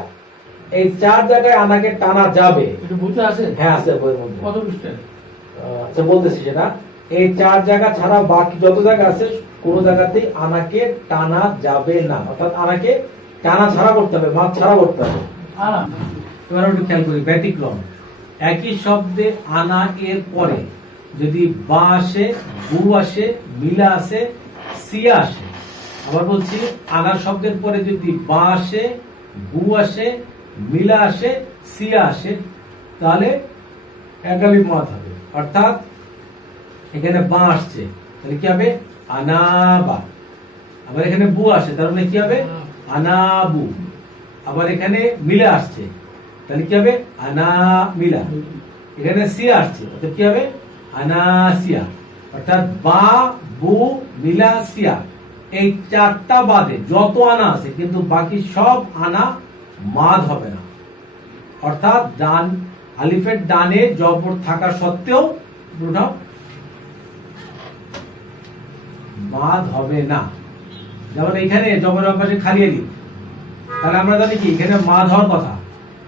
এই চার জায়গায় আনাকে টানা যাবে। এটা বুঝতে আছে? হ্যাঁ, আছে বইয়ের মধ্যে। কত পৃষ্ঠা? আচ্ছা, বলতেছি সেটা। এই চার জায়গা ছাড়া বাকি যত জায়গা আছে কোন জায়গাতেই আনাকে টানা যাবে না, অর্থাৎ আনাকে টানা ছাড়া করতে হবে, মাছ ছাড়া করতে হবে। আনা। এবার একটু খেয়াল করি ব্যতিক্রম। একই শব্দে আনা এর পরে যদি বা আসে, বু আসে, মিলা আসে, সিয়া আসে। আবার বলছি, আনা শব্দের পরে যদি বা আসে, বু আসে, মিলা আসে, সিয়া আসে, তাহলে একালিপ মাদ হবে। অর্থাৎ এখানে বা আসছে তাহলে কি হবে? আনাবা। আবার এখানে বু আসে তার মানে কি হবে? আনাবু। আবার এখানে মিলা আসছে তাহলে কি হবে? আনা মিলা। এখানে সিয়া আসছে অর্থাৎ কি হবে? আনাসিয়া। অর্থাৎ বা, বু, মিলা, সিয়া, এই চারটা বাদে যত আনা আছে কিন্তু বাকি সব আনা মাদ হবে না। অর্থাৎ ডান আলিফের ডানে জবর থাকা সত্ত্বেও মাদ হবে না। যেমন এখানে জবরের পাশে খালি আলিফ, তাহলে আমরা জানি কি এখানে মাদ হওয়ার কথা,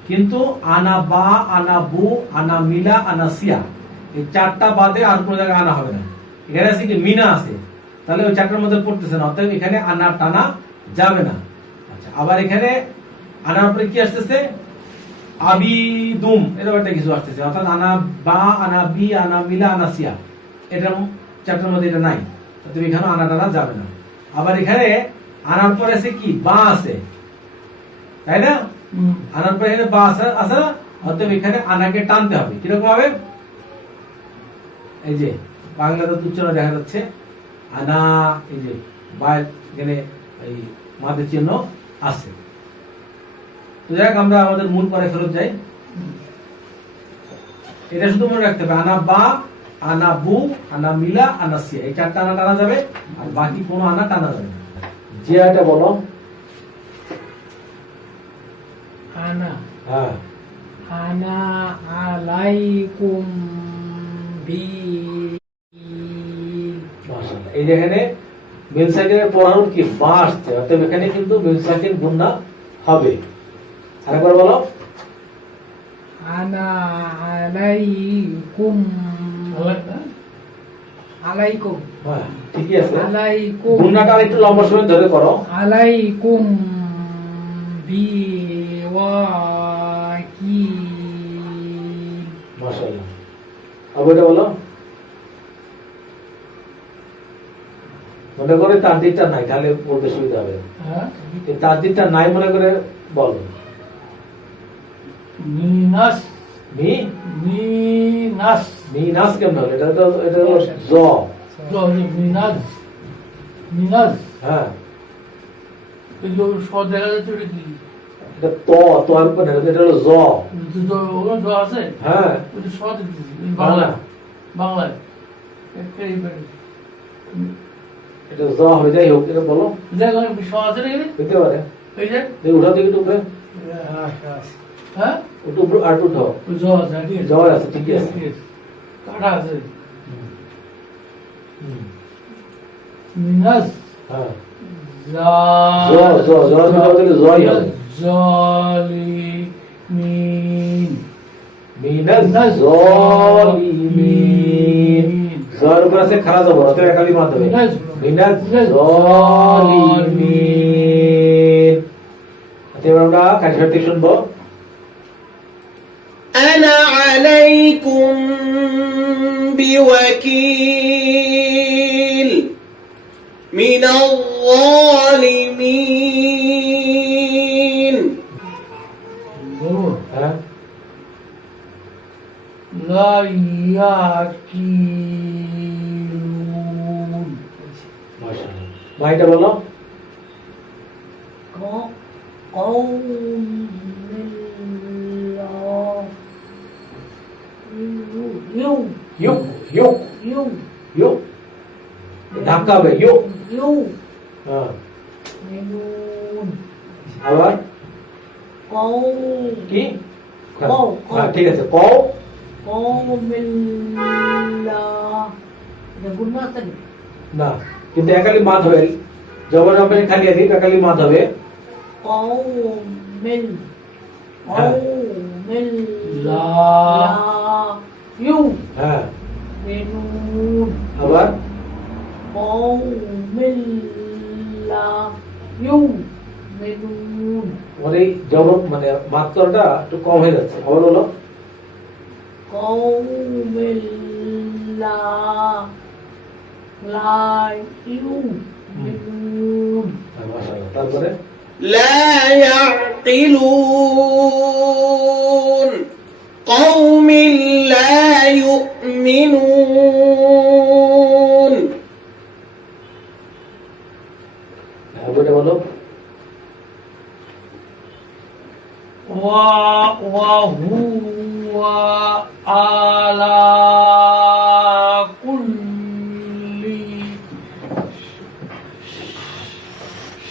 কিন্তু আনা বা, আনা বু, আনা মিলা, আনা সিয়া, এই চারটা বাদে আর কোন জায়গায় আনা হবে না। এখানে আছে কি মিনা আছে, তাহলে ওই চারটার মধ্যে পড়তেছে না, অতএব এখানে আনা টানা যাবে না। আচ্ছা, আবার এখানে আনার উপরে কি আসতেছে? আবিদুম, এরকম একটা কিছু আসতেছে, অর্থাৎ আনা বা, আনা বি, আনা মিলা, আনা সিয়া, এটা চারটার মধ্যে এটা নাই, অতএব এখানে আনা টানা যাবে না। আবার এখানে আনার পরে আছে কি? বা আছে, তাই না? আনার পরে এখানে বা আছে না, অতএব এখানে আনাকে টানতে হবে। কিরকম হবে? এই যে বাংলাতে উচ্চারণ দেখা যাচ্ছে আনা, এই যে বা, এখানে এই মাদের চিহ্ন আছে। তো যাই হোক, আমরা আমাদের মূল পরে ফেরত যাই। এটা শুধু মনে রাখতে হবে, আনা বা, আনা বু, আনা মিলা, আনা সিয়া, এই চারটা আনা টানা যাবে, আর বাকি কোনো আনা টানা যাবে না। যে এটা বলো। আনা হ্যাঁ, আনা আলাইকুম বি। মাশাআল্লাহ। এই যেখানে মিল সাকিনের পড়ানোর কি বা আসছে, অর্থাৎ এখানে কিন্তু মিল সাকিন গুণনা হবে। আরেকবার বলো। আনা আলাইকুম আলাইকুম হ্যাঁ, ঠিকই আছে। আলাইকুম গুণনাটা একটু লম্বা সময় ধরে করো। আলাইকুম বি ওয়াকিল। মাশাআল্লাহ। আবার এটা বলো। মনে করে তারদিকটা নাই, তাহলে বলতে সুবিধা হবে। হ্যাঁ, এই তারদিকটা নাই মনে করে বল। মিনাস। মি মিনাস। মিনাস কেমন হলো? এটা হলো জ। মিনাস। মিনাস। হ্যাঁ, এই যে সব দেখা যাচ্ছে ওটা কি? এটা ত, তোর উপর না, এটা হলো জ। ওগুলো জ আছে? হ্যাঁ, ওটা সব বাংলা। বাংলায় একেবারে এটা জ হয়ে যাই হোক, এটা বলো। দেখ সব আছে না এখানে? হইতে পারে। এই যে দেখ, উঠাও দেখি একটু উপরে। হ্যাঁ, একটু উপরে আর একটু উঠাও। ওই জ আছে, ঠিক আছে। জ আছে, ঠিকই আছে। ঠিক আছে। কাটা আছে। হুম। মিনাস। হ্যাঁ, জ জয় হবে। জালিমিন। মিনাজ জালিমিন। জ জয়ের উপর আছে খারা জবর, অতএব একালি মাদ হবে। মিনাজ। মিনাজ মিনাজ জালিমিন। আচ্ছা, এবার আমরা কাজের থেকে শুনবো। أنا عليكم بوكيل من الظالمين বলবো হ্যাঁ, লা ইয়াকিলুন মাশাআল্লাহ। মাইটা বলো। قوم الله يو ইউক ইউক يو ইউক, ধাক্কা হবে ইউক। يو হ্যাঁ, منون আবার قوم কি? কও, হ্যাঁ, কও। ঠিক আছে, কও। قوم الله এটা গুণ আছে না, কিন্তু একালি মাদ হবে। জবর হবে খালি আলিফ, একালি মাদ হবে। قوم হ্যাঁ। قوم লা يو হ্যাঁ, منون আবার قوم الله يؤمنون মানে এই জবর মানে মাত্রাটা একটু কম হয়ে যাচ্ছে। আবার বলো। قوم الله لا يؤمنون হ্যাঁ, মাশাআল্লাহ। তারপরে لا يعقلون قوم لا يؤمنون হ্যাঁ, বইটা বলো। وهو على كل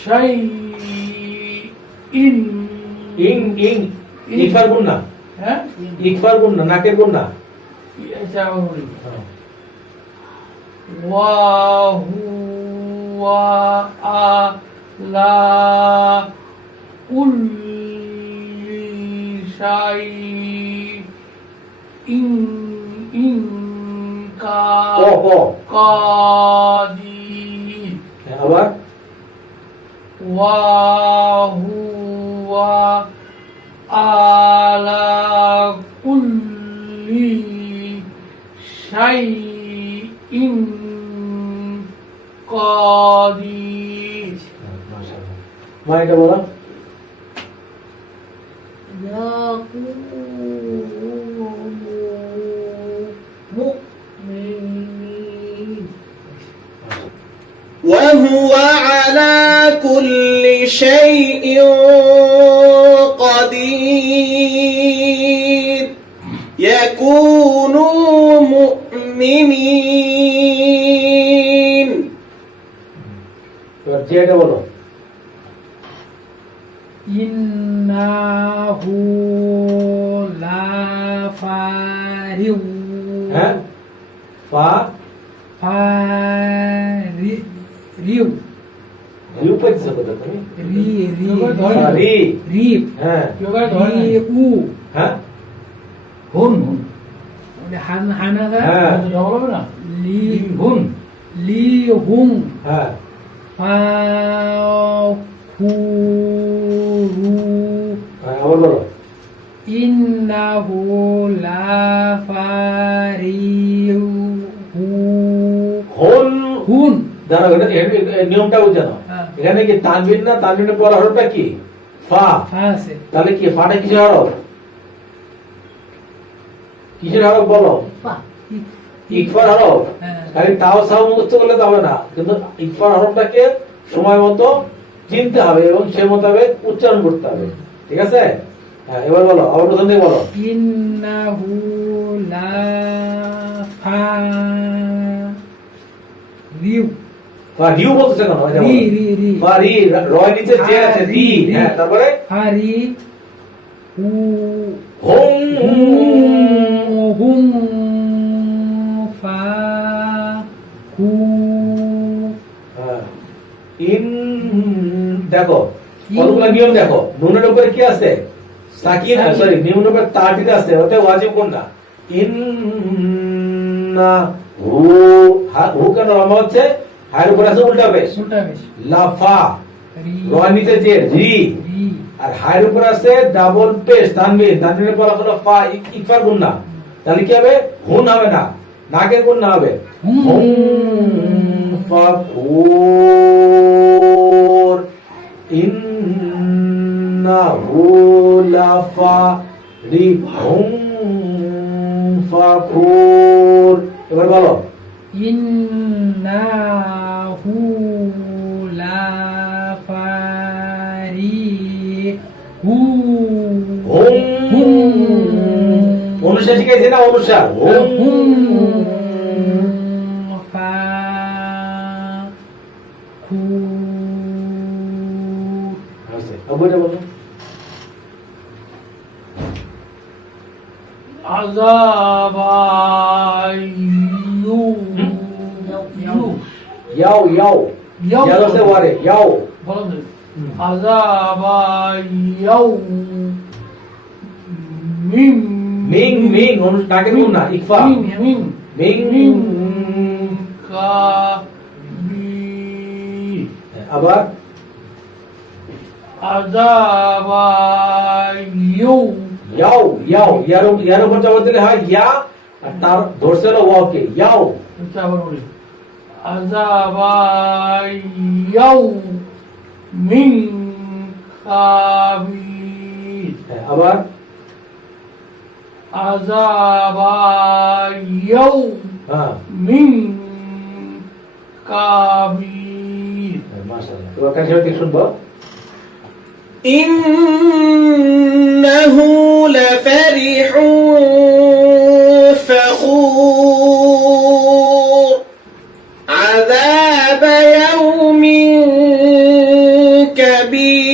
شيء ইং ইং ইকফার গুণ না, হ্যাঁ ইকফার গুণ না, নাকের গুণ না। এটা আমি বলি হ্যাঁ, وهو على كل شيء ক ক। قدير হ্যাঁ, আবার وهو على كل شيء قدير হ্যাঁ, মাশাআল্লাহ। মাইটা বলো। يقولون مؤمنين وهو على كل شيء قدير يكونوا مؤمنين এবার জিয়াটা বলো। ইন্নাহু লাফারিউ হ্যাঁ, ফা ফারিউ রিউ পেয়েছো কোথা তুমি? রি রি রি। রিপ হ্যাঁ, রিউ হ্যাঁ, হুন হুন হানাদা হ্যাঁ, ডবল হবে না লি হুন লি হুম হ্যাঁ, ফাহুরু হ্যাঁ, আবার বলো। ইন্নাহু লাফারিউ হোল হুন জানো নিয়মটাও জানো। হ্যাঁ। এখানে কি তানবিন না, তানবিনের পর হরফটা কি? ফা। ফাসে তাহলে কি ফাটা কিসের হরফ? কিসের হরফ বলো? ইকফার হরফ। হ্যাঁ। খালি তাও সাও মুখস্থ করলে তো হবে না, কিন্তু ইকফার হরফটাকে সময় মতো চিনতে হবে এবং সে মোতাবেক উচ্চারণ করতে হবে। ঠিক আছে? হ্যাঁ, এবার বলো, আবার প্রথম থেকে বলো। ইন্নাহু লাফারিউ ফা রিউ বলতেছে কেন? এটা রি বলো। রি রি ফা রি, রয় নিচে যে আছে রি। হ্যাঁ, তারপরে ফারি হু হোম হুম ফা হু হ্যাঁ। ইন দেখো কতগুলো নিয়ম দেখো। নুনের উপরে কি আছে? সাকিন, সাকিন। সরি, নুনের উপরে তাটিতে আছে, ওটা ওয়াজিব কোন না? ইন না হু হু কেন লম্বা হচ্ছে? হায়ের উপর আছে উল্টা পেশ। উল্টা বেশ লাফা রি র নিচে যে রি রি আর হায়ের উপর আছে ডাবল পেশ তানবিন, তানবিনের পর হলো ফা ইকফার গুন্না। তাহলে কি হবে? হুন হবে না, নাকের গুন্না হবে হুম ফাকুর ইন্নাহু লাফারি হুম ফাকুর। এবার বলো ইন্নাহু লাফারিহু হুম অনুসার শিখাইছে না? অনুসার হুম বলো আযাবায়ু ইয়াও ইয়াও ইয়াও ইয়াও সে ওয়ারে ইয়াও বলো না আযাবায়ু মিম মিং মিং নাকের গুন্না ইকফা মিম মিম মিং মিম কা বি আবার আযাবায়ু ইয়াও ইয়াও ইয়ার উপর জবর দিলে হয় ইয়া আর তার ধরছে হলো ওয়াকে ইয়াও। এটা আবার বলি আযাবায়ু মিন কাবির আবার আযাবায়ু হ্যাঁ মিন কাবির। মাশাআল্লাহ। এবার কাছে কি শুনবো? إنه لفرح فخور عذاب يوم كبير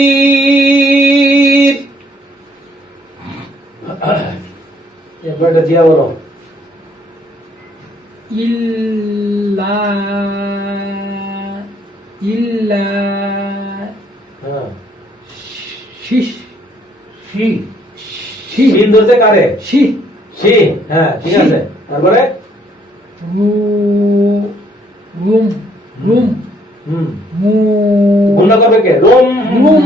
এবার এটা জিয়া বলো ইল্লা ইল্লা হ্যাঁ শিশ শি শি শিন ধরছে কারে? শি শি হ্যাঁ ঠিক শি। আছে। তারপরে রু রুম রুম হুম মু গুণা করবে কে? রুম রুম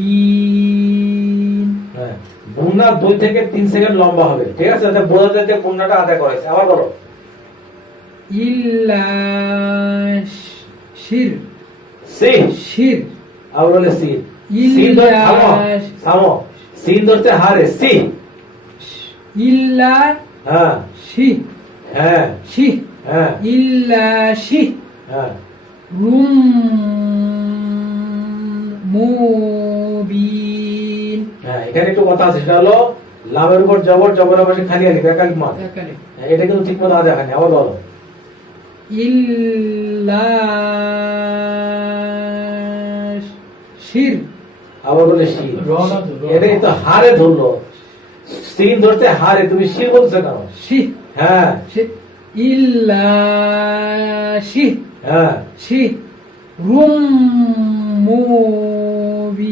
মুবিন হ্যাঁ গুণা 2 থেকে 3 সেকেন্ড লম্বা হবে, ঠিক আছে? যাতে বোঝা যায় যে গুণাটা আদায় করেছে। আবার বলো ইল্লা শির সি শির আবার বলে সি ইল্লা সিন ধরে থামো থামো সিন ধরতে হারে সি ইল্লা হ্যাঁ শি হ্যাঁ শি হ্যাঁ ইল্লা শি হ্যাঁ রুম মুবিন হ্যাঁ এখানে একটু কথা আছে, সেটা হলো লামের উপর জবর, জবরের পাশে খালি আলিফ একালিক মান। একালে হ্যাঁ, এটা কিন্তু ঠিক মতো আদায় হয়নি। আবার বলো ইল্লা শির আবার বলে শি র না তো, র। এটাই তো হারে ধরলো, সিন ধরতে হারে, তুমি শি বলছো কেন? শি হ্যাঁ শি ইল্লা শি হ্যাঁ শি রুম মুবিন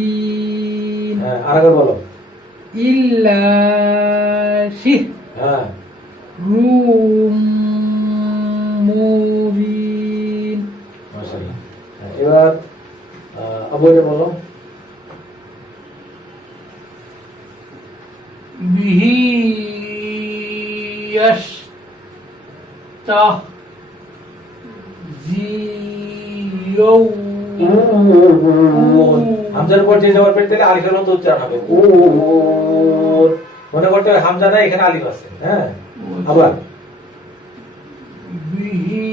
হ্যাঁ আরেকবার বলো ইল্লা শি হ্যাঁ রুম মুবিন মাশাআল্লাহ। হ্যাঁ, এবার আবু এটা বলো বিহি ইয়াস্তাহজিউ হামজার উপর যে জবর পেতে দিলে আলিফের মতো উচ্চারণ হবে ও মনে করতে হবে হামজা নাই, এখানে আলিফ আছে। হ্যাঁ আবার বিহি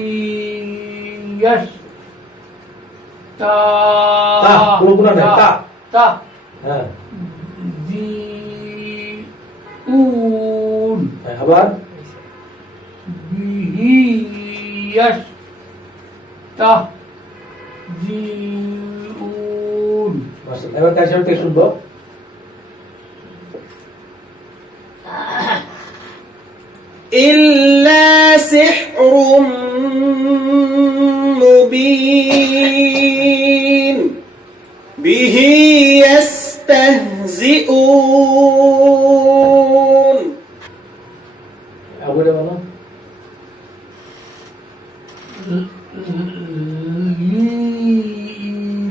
তা পুরো পুরো না তা তা হ্যাঁ জিউন হ্যাঁ, আবার বিহি ইয়াস্তাহজিউন। মাশাআল্লাহ। এবার কার সাথে শুনবো إلا سحر مبين به يستهزئون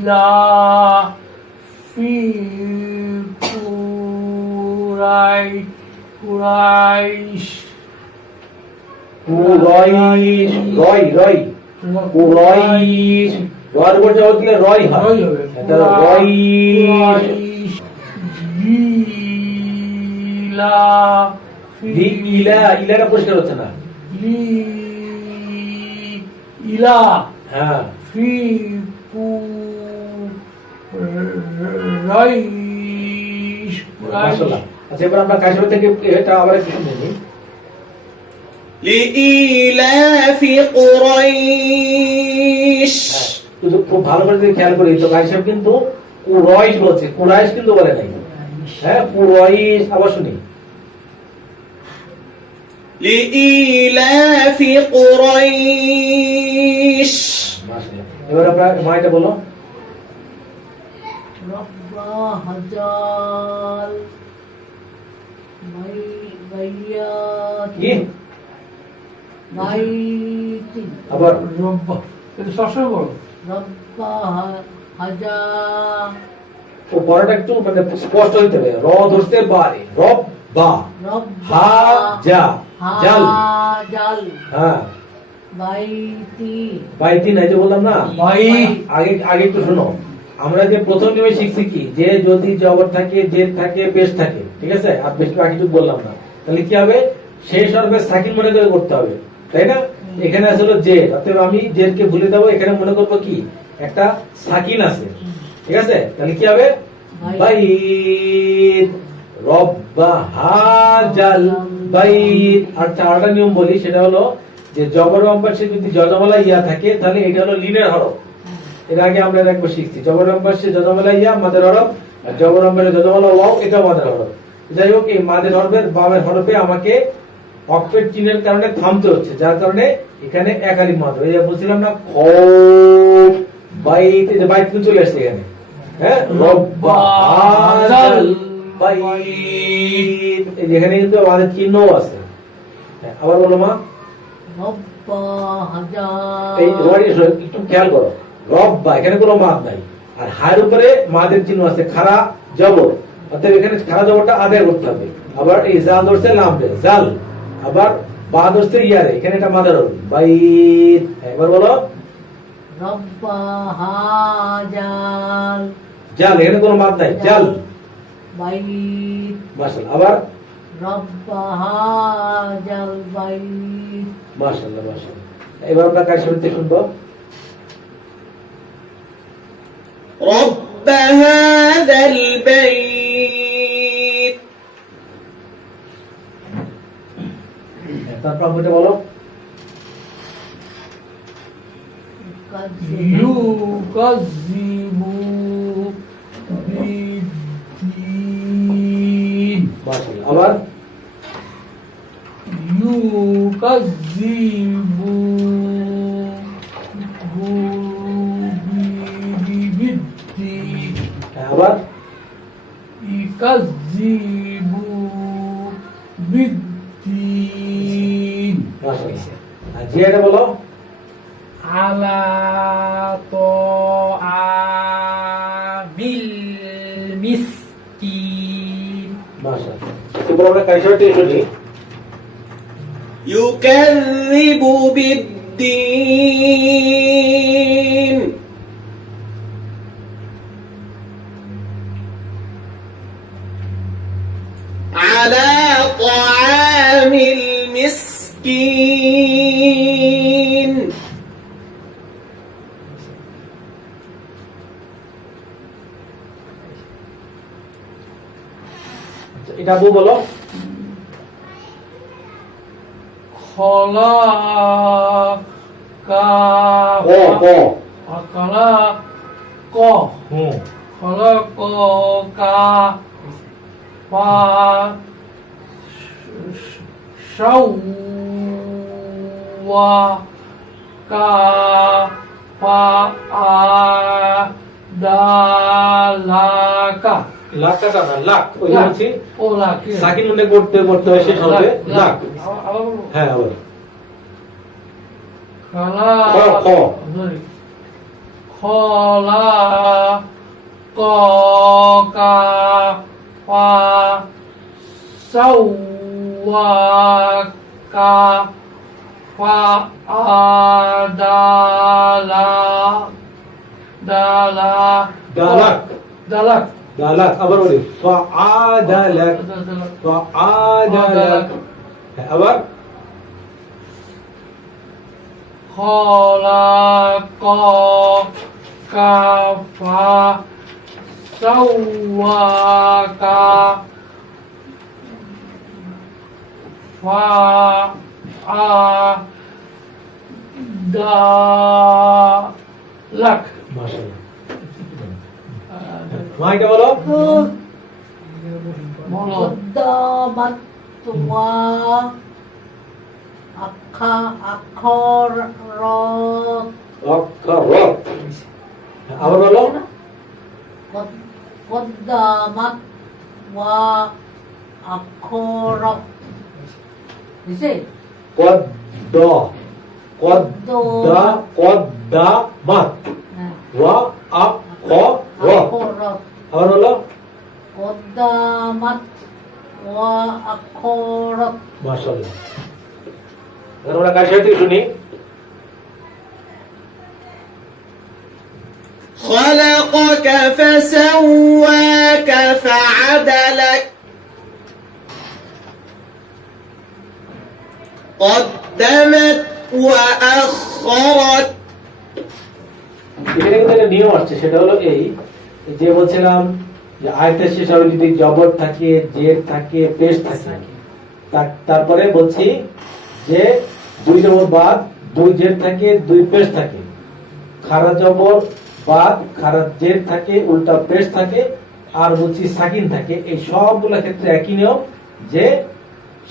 ইলা ফি কুরাইশ কুরাইশ রয় রয় কুরাইশ রয়ের উপর জবর দিলে রয় হয় রয় হবে। এটা রয় ইলা দি ইলা ইলাটা পরিষ্কার হচ্ছে না ইলা হ্যাঁ ফি কুরাইশ মাশাআল্লাহ আচ্ছা এবার আমরা কাশিব থেকে এটা আবার একটু শুনে নিই لإيلاف قريش শুধু খুব ভালো করে যদি খেয়াল করি তো কাশিব কিন্তু কুরাইশ বলছে কুরাইশ কিন্তু বলে নাই হ্যাঁ কুরাইশ আবার শুনি لإيلاف قريش মাশাআল্লাহ এবার আমরা মাইটা বলো রব্বা হাজাল বাইয়াত কি বাইতি আবার রব্বা এটা সবসময় বলো রব্বা হাজা ও পড়াটা একটু মানে স্পষ্ট হইতে হবে র ধরতে বারে রব বা রব্বা হা যা জাল জাল হ্যাঁ বাইতি বাইতি নাই যে বললাম না বাই আগে আগে একটু শোনো আমরা যে প্রথম নিয়মে শিখছি কি যে যদি জবর থাকে জেদ থাকে পেশ থাকে ঠিক আছে আর বেশ বাকিটুকু বললাম না তাহলে কি হবে শেষ হরফে সাকিন মনে করে করতে হবে তাই না এখানে আছে হলো জেদ অতএব আমি জেদকে ভুলে দেবো এখানে মনে করবো কি একটা সাকিন আছে ঠিক আছে তাহলে কি হবে বাইত রব্বা হাজাল বাইত আর চারটা নিয়ম বলি সেটা হলো যে জবর অভ্যাসে যদি যজমালা ইয়া থাকে তাহলে এটা হলো লিনের হরফ এর আগে আমরা একবার শিখছি জবর অভ্যাসে যজমালা ইয়া মাদের হরফ আর জবর অভ্যাসে যজমালা ওয়াও এটা মাদের হরফ যাই হোক এই মাদের হরফের বামের হরফে আমাকে অক্ষর চিহ্নের কারণে থামতে হচ্ছে যার কারণে এখানে একালিক মাত্র এই যে বলছিলাম না খৌফ বাইত এই যে বাইত কিন্তু চলে আসছে এখানে হ্যাঁ রব্বা হাজাল বাইত এই যে এখানে কিন্তু আমাদের চিহ্নও আছে হ্যাঁ, আবার বলো মা রব্বা এই হাজাল তোমার একটু খেয়াল করো রব্বা এখানে কোনো মাদ নাই আর হায়ের উপরে মাদের চিহ্ন আছে খাড়া জবর অর্থাৎ এখানে খাড়া জবরটা আদায় করতে হবে আবার এই জাল ধরছে লামবে জাল আবার বা ধরছে ইয়ারে এখানে এটা মাদের হবে বাইত একবার বলো রব্বা হাজাল জাল এখানে কোনো মাদ নাই জাল বাইত মাশাআল্লাহ আবার রব্বা হাজাল বাইত মাশাআল্লাহ মাশাআল্লাহ এবার আমরা কাজ শুনতে শুনবো رب هذا البيت তারপর আমাকে বলো ইউকাযযিবু বিদ্দীন মাশাআল্লাহ আবার ইউকাযযিবু বিদ্দীন আবার ইকাযযিবু বিদ্দীন মাশাআল্লাহ আর জি এটা বলো আলা তো আমিল মিসকিন মাশাআল্লাহ এবার আমরা কাইসারটি শুনি يكذب بالدين على طعام المسكين এটা আবু বলো খলাকা ক ক খলা ক হুম খলাকা পা শাওয়া কা পা আ দালাকা লাখটা না লাখ ওই লাখ। বলছি ও লাখ সাকিন মনে করতে করতে হয় শেষ হবে লাখ আবার হ্যাঁ আবার খালা খ, খ। সরি খ খলা ক কা ফা সাওয়াকা ফা আদালা দালা দালাক দালাক দালাক আবার বলি ফাআদালাক ফাআদালাক হ্যাঁ, আবার خلق كفى سواك فعدلك মাশাআল্লাহ মাইকে বলো বলো قدامت أخرت অক্ষরত আবার বলো قدامت وأخرت Is it? قد قدمت وأخرت أخرت আবার বলো قدامت وأخرت মাশাআল্লাহ এবার আমরা কার সাথে শুনি خلقك فسواك فعدلك قدمت وأخرت এখানে কিন্তু একটা নিয়ম আসছে, সেটা হলো এই যে বলছিলাম যে আয়াতের শেষে যদি জবর থাকে, জের থাকে, পেশ থাকে, তারপরে বলছি যে দুই জবর বাদ, দুই জের থাকে, দুই পেশ থাকে, খারা জবর বাদ, খারা জের থাকে, উল্টা পেশ থাকে, আর বলছি সাকিন থাকে। এই সবগুলো ক্ষেত্রে একই নিয়ম যে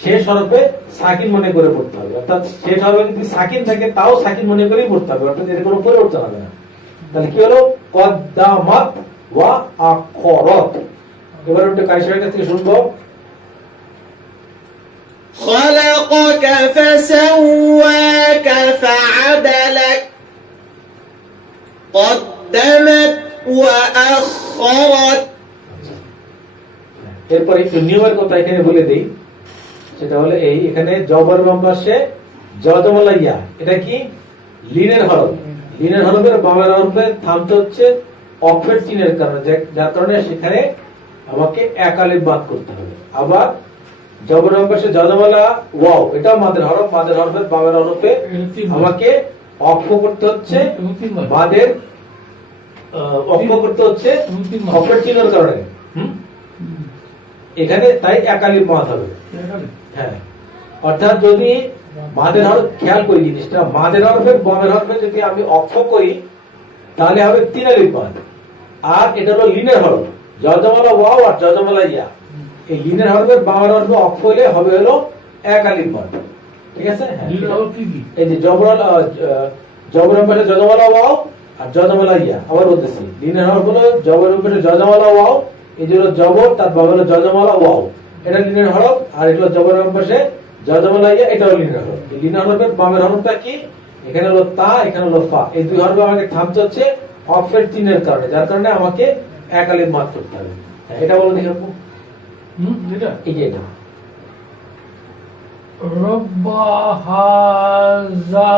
শেষ হরফে সাকিন মনে করে পড়তে হবে, অর্থাৎ শেষ হরফে যদি সাকিন থাকে তাও সাকিন মনে করেই পড়তে হবে, অর্থাৎ এর কোনো পরিবর্তন হবে না। তাহলে কি হলো কদ্দামাত ওয়া আখরাত। এবার একটু কাইসারের কাছ থেকে শুনবো। خلقك فسواك فعدلك قدمت وأخرت এরপর একটু নিয়মের কথা এখানে বলে দেই, সেটা হলো এই এখানে জবর বাম পাশে জজমলা ইয়া, এটা কি লিনের হরফ। লিনের হরফের বামের হরফে থামতে হচ্ছে অক্ষর চিহ্নের কারণে, যার কারণে সেখানে আমাকে এক আলিফ বাদ করতে হবে। আবার জবর বাম পাশে জজমলা ওয়াও, এটাও মাদের হরফ, মাদের হরফের বামের হরফে আমাকে অক্ষ করতে হচ্ছে মাদের অক্ষ করতে হচ্ছে অক্ষর চিহ্নের কারণে। এখানে তাই এক আলিফ বাদ হবে। হ্যাঁ, অর্থাৎ যদি মাদের হরফ, খেয়াল করি জিনিসটা, মাদের হরফের বামের হরফে যদি আমি অক্ষ করি তাহলে হবে তিন আলিফ বাদ। আর এটা হলো লিনের হরফ, জজমলা ওয়াও আর জজমলা ইয়া। এই লিনের হরফের বামের হরফে অক্ষ হলে হবে হলো এক আলিফ বাদ। ঠিক আছে? হ্যাঁ, এই যে জবরের পাশে জজমলা ওয়াও আর জজমলা ইয়া। আবার বলতেছি, লিনের হরফ হলো জবরের পাশে জজমলা ওয়াও, এই যে হলো জবর, তার বাম হলো জজমলা ওয়াও, এটা লিনের হরফ। আর এটা হলো জবরের পাশে জজমলা ইয়া, এটা হলো লিনের হরফ। এই লিনের হরফের বামের হরফটা কি? এখানে হলো তা, এখানে হলো ফা। এই দুই হরফে আমাকে থামতে হচ্ছে অক্ষর চিহ্নের কারণে, যার কারণে আমাকে এক আলিফ বাদ করতে হবে। হ্যাঁ, এটা বলো দেখি আপু। এই যে এটা رب هذا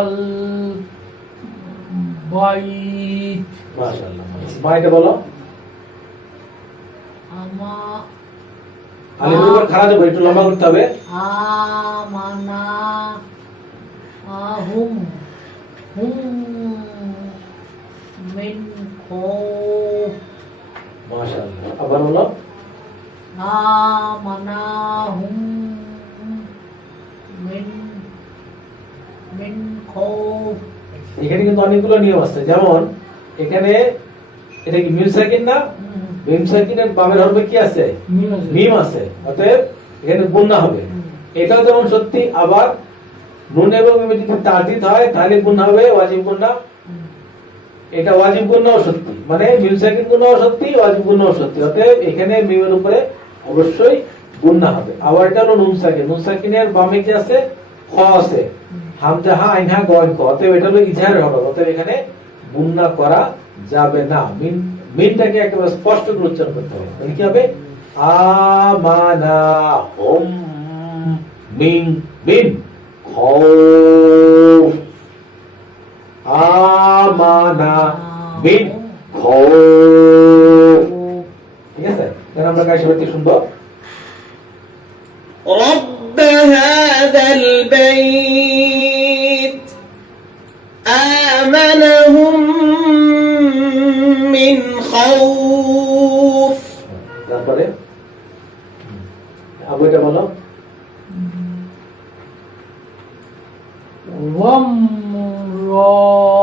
البيت মাশাআল্লাহ। মা এটা বলো। আলিফের উপর খাড়া দেবো, একটু লম্বা করতে হবে। আমানা হুম মিন খৌফ মাশাআল্লাহ। আবার বলো। আমানা হুম মিন খৌফ। এখানে কিন্তু অনেকগুলো নিয়ম আছে, যেমন এখানে এটা কি মিম সাকিন না? মিম সাকিনের বামের হরফে কি আছে? মিম আছে, অতএব এখানে গুণনা হবে। এটাও যেমন সত্যি, আবার নুন এবং মিমে যদি তারদিদ হয় তাহলে গুণনা হবে ওয়াজিব গুণনা। এটা ওয়াজিব গুণনাও সত্যি, মানে মিম সাকিন গুণনাও সত্যি, ওয়াজিব গুণনাও সত্যি। অতএব এখানে মিমের উপরে অবশ্যই গুণনা হবে। আবার এটা হলো নুন সাকিন, নুন সাকিনের বামে কি আছে? খ আছে, হামজা হা আইন হা গয়েন ক, অতএব এটা হলো ইজহারের হরফ, অতএব এখানে গুণনা করা যাবে না। মিনটাকে একেবারে স্পষ্ট করে উচ্চারণ করতে হবে। তাহলে কি হবে? আমানা হুম মিন মিন খাউফ। আমানা মিন খাউফ। ঠিক আছে? এখন আমরা কাছে বলতে শুনবো। رب هذا البيت آمنهم من خوف তারপরে আবু এটা বলো। وامرأته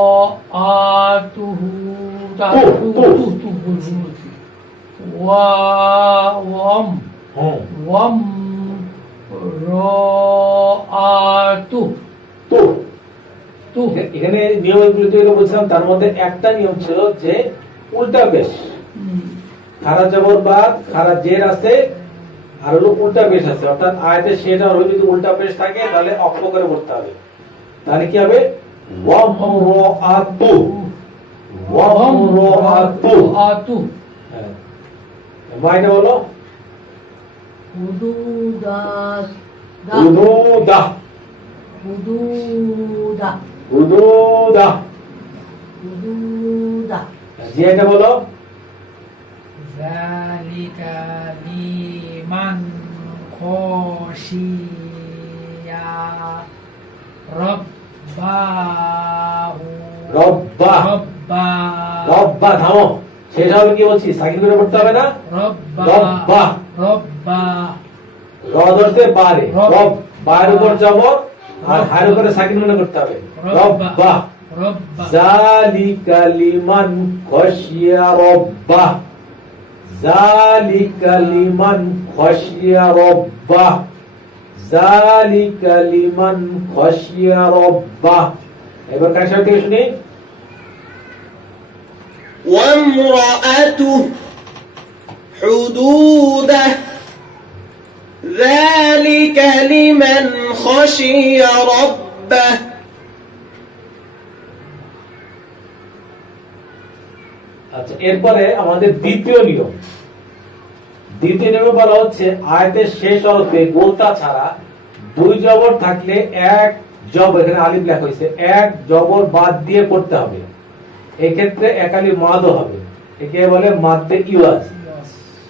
وامرأته তো এখানে নিয়মগুলো যেগুলো বলছিলাম তার মধ্যে একটা নিয়ম ছিল যে উল্টা পেশ, খারা জবর বাদ খারা জের আছে আর হলো উল্টা পেশ আছে, অর্থাৎ আয়াতে সেটা হলো যদি উল্টা পেশ থাকে তাহলে অক্ষ করে পড়তে হবে। তাহলে কি হবে? ওয়ামরাআতু ওয়ামরাআতু। হ্যাঁ, মাইনা বলো। হুদুদাস হুদুদা হুদুদা হুদুদা। হুদুদা জিয়াটা বলো। যালিকা লিমান খশিয়া রব্বাহু রব্বা রব্বা রব্বা। থামো, শেষ হবে কি বলছি? সাকিন করে পড়তে হবে না? রব্বা রব্বা। রব্বা র ধরতে বারে, রব। রব বার উপর জবর আর হার উপরে সাকিন মনে করতে হবে। রব্বা। রব্বা যালিকা লিমান খশিয়া রব্বা। যালিকা লিমান খশিয়া রব্বা। যালিকা লিমান খশিয়া রব্বা। এবার কার সাথে থেকে শুনি। وامرأته حدوده ذلك لمن خشي ربه আচ্ছা, এরপরে আমাদের দ্বিতীয় নিয়ম। দ্বিতীয় নিয়মে বলা হচ্ছে আয়াতের শেষ হরফে গোলতা ছাড়া দুই জবর থাকলে এক জবর, এখানে আলিফ লেখা হয়েছে, এক জবর বাদ দিয়ে পড়তে হবে। এক্ষেত্রে একালি মাদও হবে, একে বলে মাদ্দে ইওয়াজ।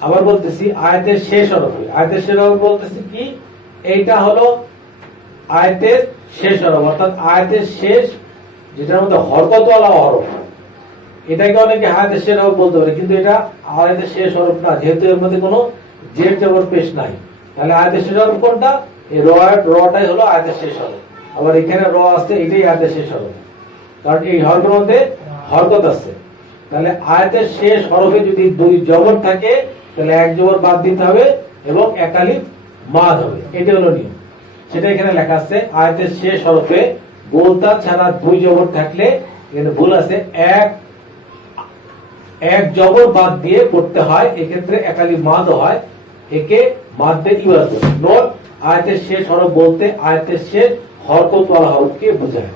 আবার বলতেছি আয়াতের শেষ হরফে, আয়াতের শেষ হরফ বলতেছি কি, এইটা হলো আয়াতের শেষ হরফ, অর্থাৎ আয়াতের শেষ যেটার মধ্যে হরকতওয়ালা হরফ, এটাকে অনেকে আয়াতের শেষ হরফ বলতে পারে, কিন্তু এটা আয়াতের শেষ হরফ না, যেহেতু এর মধ্যে কোনো জের জবর পেশ নাই। তাহলে আয়াতের শেষ হরফ কোনটা? এই রটাই হলো আয়াতের শেষ হরফ। আবার এখানে র আছে, এটাই আয়াতের শেষ হরফ, কারণ এই হরফের মধ্যে হরকত আছে। তাহলে আয়াতের শেষ হরফে যদি দুই জবর থাকে তাহলে এক জবর বাদ দিতে হবে এবং একালি মাদ হবে, এটা হলো নিয়ম। সেটা এখানে লেখা আছে আয়াতের শেষ হরফে গোলতা ছাড়া দুই জবর থাকলে, এখানে ভুল আছে, এক জবর বাদ দিয়ে পড়তে হয়, এক্ষেত্রে একালি মাদ হয়, একে মাদ্দে ইওয়াজ বলে। নোট, আয়াতের শেষ হরফ বলতে আয়াতের শেষ হরকতওয়ালা হরফকে বোঝায়।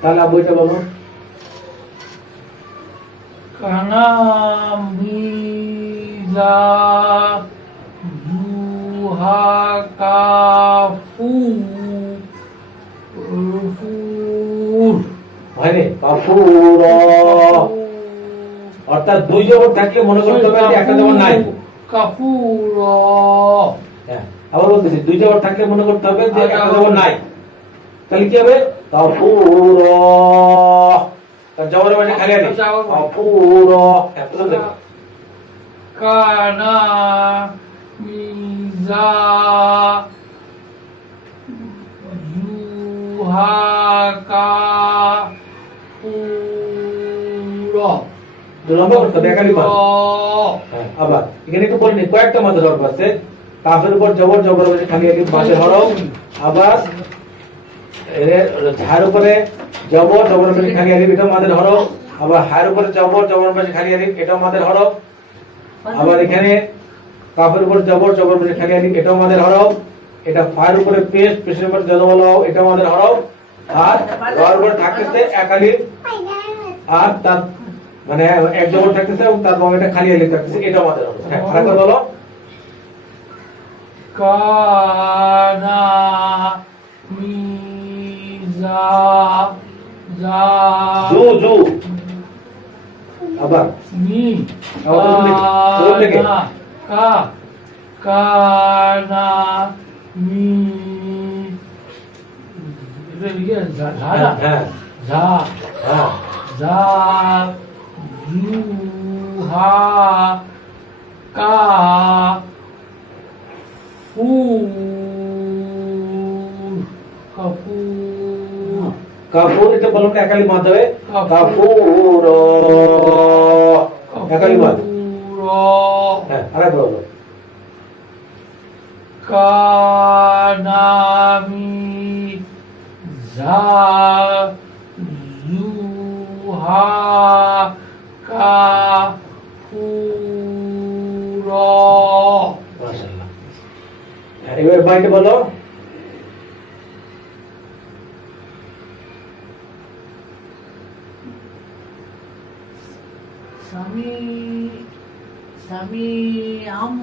তাহলে আবু এটা বলো। কানামিজা জুহাকাফু রুফুর হয়নি? কাফুর, অর্থাৎ দুই জবর থাকলে মনে করতে হবে যে একটা জবর নাই। কাফুর। হ্যাঁ, আবার বলতেছি দুই জবর থাকলে মনে করতে হবে যে একটা জবর নাই। তাহলে কি হবে? কাফুর, তার জবরের মানে খালি আছে কাফুর। হ্যাঁ, প্রথম থেকে কানা মিজা জুহাকাফুর। লম্বা করতে হবে, একালি বাদ। হ্যাঁ, আবার এখানে একটু বলে নি, কয়েকটা মাঝে হরফ আছে। কাফের উপর জবর, জবর মানে খালি আলিফ মাঝে হরফ। আবার ঝার উপরে জবর, জবর মানে খালি আলিফ, এটাও মাঝের হরফ। আবার হার উপরে জবর, জবর মানে খালি আলিফ, এটাও মাঝের হরফ। আবার এখানে কাফের উপর জবর, জবর মানে খালি আলিফ, এটাও মাঝের হরফ। এটা ফার উপরে পেশ, পেশের উপর জবর, এটাও মাঝের হরফ। আর রর উপরে থাকতে এক আলিফ, আর তার মানে এক জবর থাকতেছে এবং তার বামে খালি আলিফ থাকতেছে, এটা আমাদের হবে। হ্যাঁ, আরেকবার বলো। কানা মিজা যা জু জু আবার মি আবার জোর থেকে। কা কানা মি এটা ইয়ে ঝা হ্যাঁ ঝা হ্যাঁ যা জু হা কা ফু কাফুর কাফুর, এটা বললাম না একালি মাদ হবে। কাফুর একালি মাদ। হ্যাঁ, আরেকবার বলো। কানামি যা জুহা কাফুর। মাশাআল্লাহ। হ্যাঁ, এবার বাইরে বলো। স্বামী স্বামী আম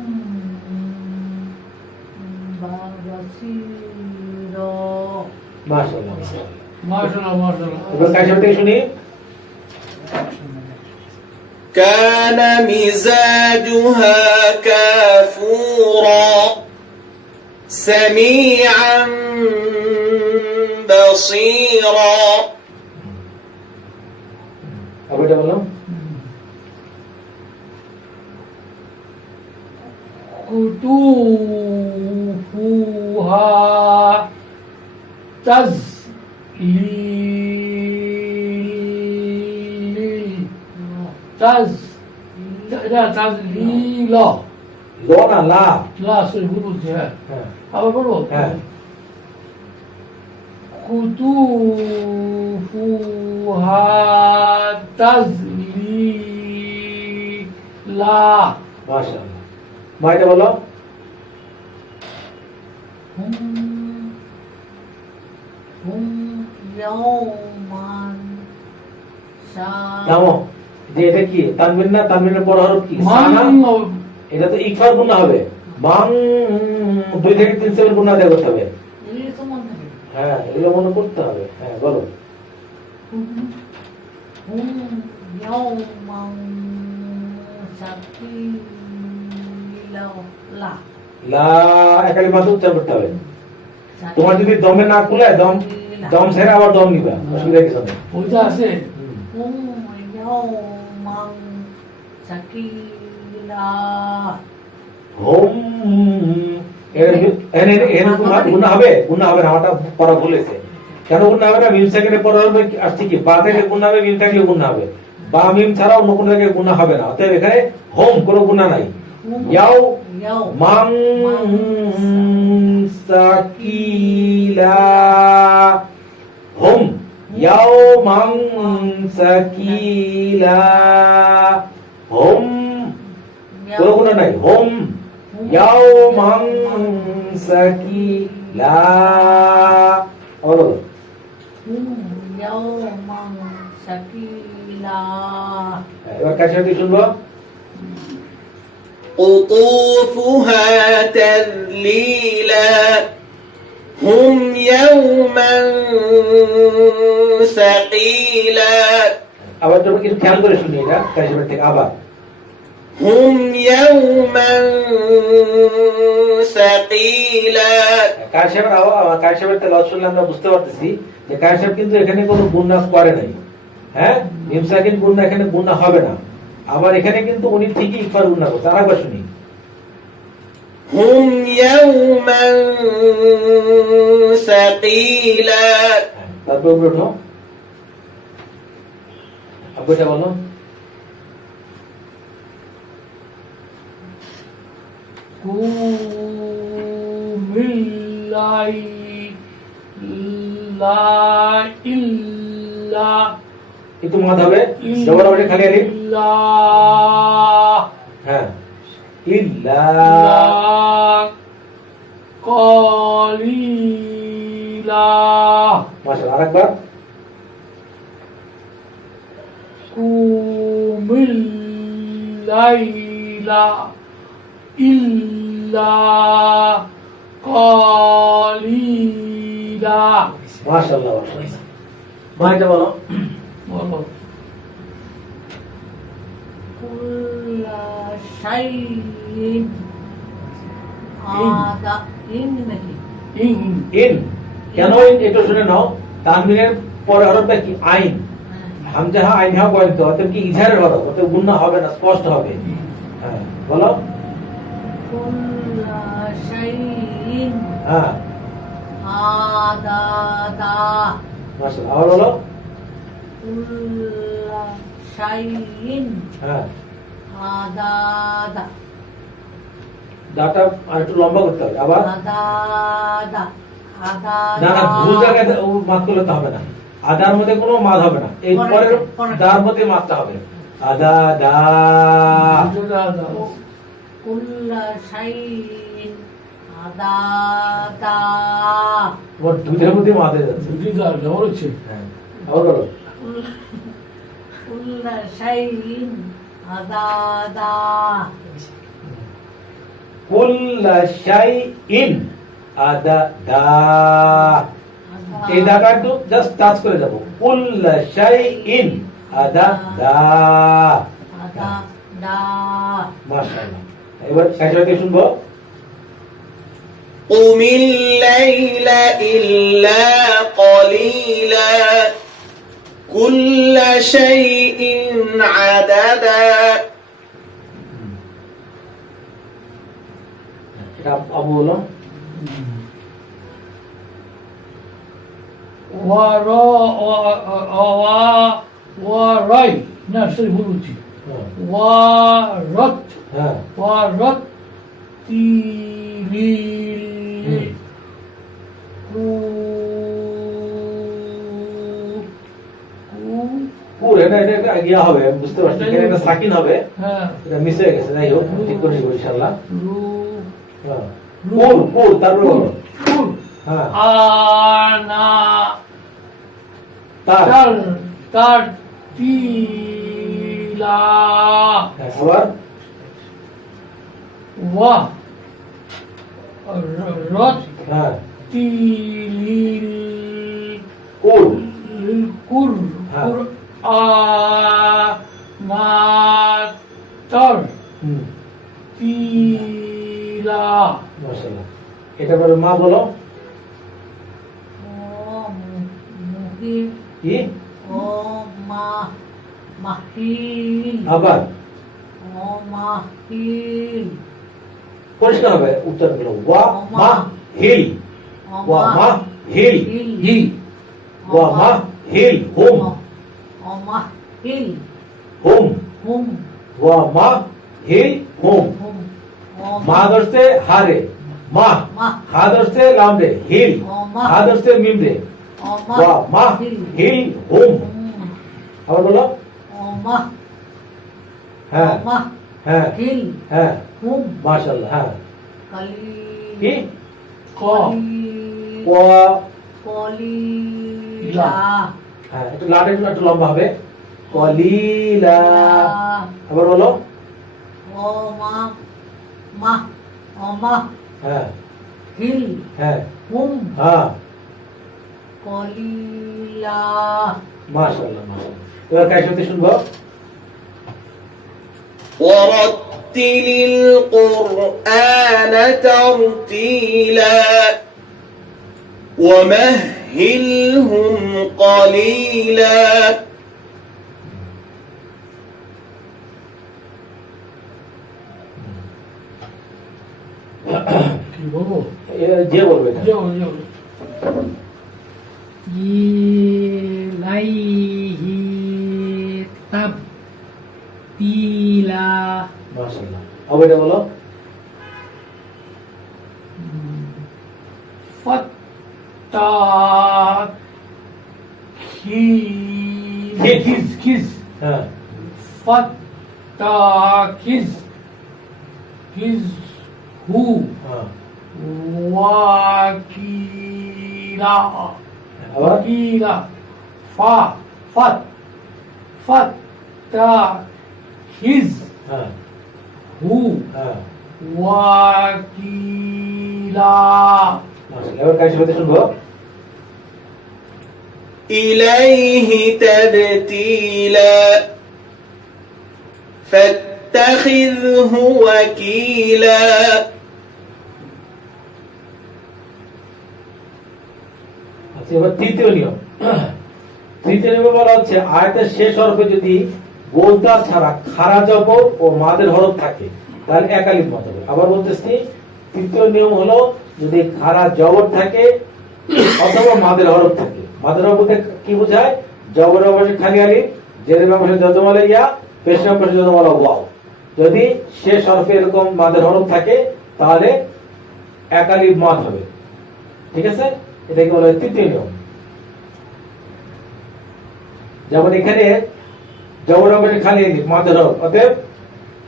বাসির মাশাআল্লাহ মাশাআল্লাহ। মাশাআল্লাহ মাশাআল্লাহ। এবার কাইসা থেকে শুনি। كان مزاجها كافورا سميعا بصيرا আবার এটা বলো। কুতুফুহা তাজলিল লো না লা। লা সরি ভুল বলছি। হ্যাঁ হ্যাঁ আবার বলবো। হ্যাঁ কুতুফুহা তাজলিলা মাশাআল্লাহ। মাইটা বলো। হুম হুম ইয়াউমান থামো, যে এটা কি তানবিন না? তানবিনের পর হরফ কি? সা না? মান এটা তো ইকফার গুণা হবে। মাং 2 থেকে 3 সেকেন্ড গুণা দেয়া করতে হবে। এই তো মনে থাকে হ্যাঁ, এগুলো মনে করতে হবে। হ্যাঁ বলো। হুম ইয়াউমান সাকিলা লা লা একালি মাত্র উচ্চারণ করতে হবে। তোমার যদি দমে না খুলে দম দম ছেড়ে আবার দম নিবা, অসুবিধা কিছু নেই। ওইটা আছে। হুম ইয়াউমান সাকিলা হোম গুণা হবে? গুণা হবে না, আমারটা পড়া ভুলেছে। কেন গুণা হবে না? মিম সেকেন্ডে পড়া হবে আসছে কি? বা থেকে গুণা হবে, মিম থাকলে গুণা হবে। বা মিম ছাড়া অন্য কোনো জায়গায় গুণা হবে না। অতএব এখানে হোম কোনো গুণা নাই। ইয়াও ইয়াও মাং সাকিলা হোম ইয়াও মাং সাকিলা হোম কোনো গুণা নাই। হোম ইয়াও মাং সাকিলা। আবার বলো। ইয়াউমান সাকিলা এবার কার সাথে শুনবো? قطوفها تذليلا هم يوما ثقيلا আবার তোমরা কিছু খেয়াল করে শুনি এটা কার সাথে থেকে আবার। هم يوما ثقيلا কায়সাবের তেলাওয়াত শুনলে আমরা বুঝতে পারতেছি যে কায়সাব কিন্তু এখানে কোনো গুণা করে নাই। হ্যাঁ, মিম সাকিন গুণা এখানে গুণা হবে না। আবার এখানে কিন্তু উনি ঠিকই ইকফার গুণা করছে। আরেকবার শুনি। هم يوما ثقيلا তারপর উপরে ওঠো। আব্বু এটা বলো। কুমিল্লাই লা ইল্লা একটু মাদ হবে, জবর হবে খালি আলিফ। ইল্লা হ্যাঁ, ইল্লা কলিলা মাশাআল্লাহ। আরেকবার। কুমিল লাইলা ইল্লা কলিলা। মাশাআল্লাহ মাশাআল্লাহ। মা এটা বলো। বলো। কুল্লা শাইইন আদা ইন নাকি ইন ইন কেন ইন এটা শুনে নাও, তানবিনের পরে হরফটা কি আইন, হামজা হা আইন হা বলতে তো অতএব কি ইজহারের হরফ, অতএব গুন্না হবে না, স্পষ্ট হবে। হ্যাঁ বলো। কুল্লা শাইইন হ্যাঁ আদা দা মাশাআল্লাহ। আবার বলো। কুল্লা শাইইন হ্যাঁ আদা দা দাটা আর একটু লম্বা করতে হবে। আবার আদা দা আদা না না, ভুল জায়গায় মাত করলে তো হবে না। আদার মধ্যে কোনো মাদ হবে না, এই পরের দার মধ্যে মাতটা হবে। আদা দা। কুল্লা শাইইন আদা দা তোমার দুধের মধ্যে মাদ হয়ে যাচ্ছে। দুদিদার জবর হচ্ছে। হ্যাঁ আবার বলো। কুল্লা শাইইন আদা দা কুল্লা শাইইন আদা দা। এই দাটা একটু জাস্ট টাচ করে যাবো। কুল্লা শাইইন আদা দা। আদা দা মাশাআল্লাহ। এবার একসাথে শুনবো। قم الليل إلا قليلا كل شيء عددا এটা আবু বলো। ওয়ারাই না সরি ভুল বলছি। হ্যাঁ, ওয়ারাত হ্যাঁ ওয়ারাত তিলিল পুর এটা এটা গিয়া হবে, বুঝতে পারছি। এখানে একটা সাকিন হবে, হ্যাঁ এটা মিস হয়ে গেছে। যাই হোক ঠিক করে নিব ইনশাআল্লাহ। রু হ্যাঁ পুর পুর তারপরে বলো। কুল হ্যাঁ আনা তার। তার তার তিলা হ্যাঁ, আবার ওয়া রত হ্যাঁ তিলিল কুর। কুর হ্যাঁ। কুর আনাতর হুম তিলা মাশাআল্লাহ। এটা বলো। মা বলো। ও মুহি কি ও মা মাহিল আবার ও মাহিল পরিষ্কার হবে উচ্চারণগুলো। ওয়া মা হিল, ওয়া মা হিল, হি ওয়া মা হিল হুম, ও মাহিল হুম, হুম ওয়া মা হিল হুম। হুম ও মা ধরছে হারে, মা মা হা ধরছে লাম রে, হিল ও মা হা ধরছে মিম রে, ও ওয়া মা হিল হুম। হুম আবার বলো। ও মা হ্যাঁ মা হ্যাঁ হিল হ্যাঁ হুম মাশাআল্লাহ। হ্যাঁ কালি কি ক ওয়া কলিলা হ্যাঁ একটু লাটা একটু লম্বা হবে। কলিলা। আবার বলো। ও মা মা ও মা হ্যাঁ হিল হ্যাঁ হুম হ্যাঁ কলিলা মাশাআল্লাহ মাশাআল্লাহ। এবার কার সাথে শুনবো। ورتل القرآن ترتيلا ومهلهم قليلا কি বলবো? যে বলবে এটা। যাও যাও ইলাইহি তাবতিলা মাশাআল্লাহ। আবার এটা বলো। ফত্তা খিজ খিজ হ্যাঁ ফত্তা খিজ খিজ হু হ্যাঁ ওয়াকিলা আবার ওয়াকিলা ফা ফাত ফাত তা হিজ হ্যাঁ হু হ্যাঁ ওয়াকিলা মাশাআল্লাহ। এবার কাজ হতে শুনবো। إليه تبتيلا فاتخذه وكيلا আচ্ছা, এবার তৃতীয় নিয়ম। তৃতীয় নিয়মে বলা হচ্ছে আয়াতের শেষ হরফে যদি গোলতা ছাড়া খাড়া জবর ও মাদের হরফ থাকে তাহলে একালিফ মত হবে। আবার বলতেছি, তৃতীয় নিয়ম হলো যদি খাড়া জবর থাকে অথবা মাদের হরফ থাকে। মাদের হরফ বলতে কি বোঝায়? জবরের অবশ্যই খালি আলিফ, জেরের অবশ্যই যজমালা ইয়া, পেশের অবশ্যই যজমালা ওয়াও। যদি শেষ হরফে এরকম মাদের হরফ থাকে তাহলে একালিফ মত হবে। ঠিক আছে, এটাকে বলা হয় তৃতীয় নিয়ম। যেমন এখানে জবর অবশ্যই খালি আলিফ, মাদের হরফ, অতএব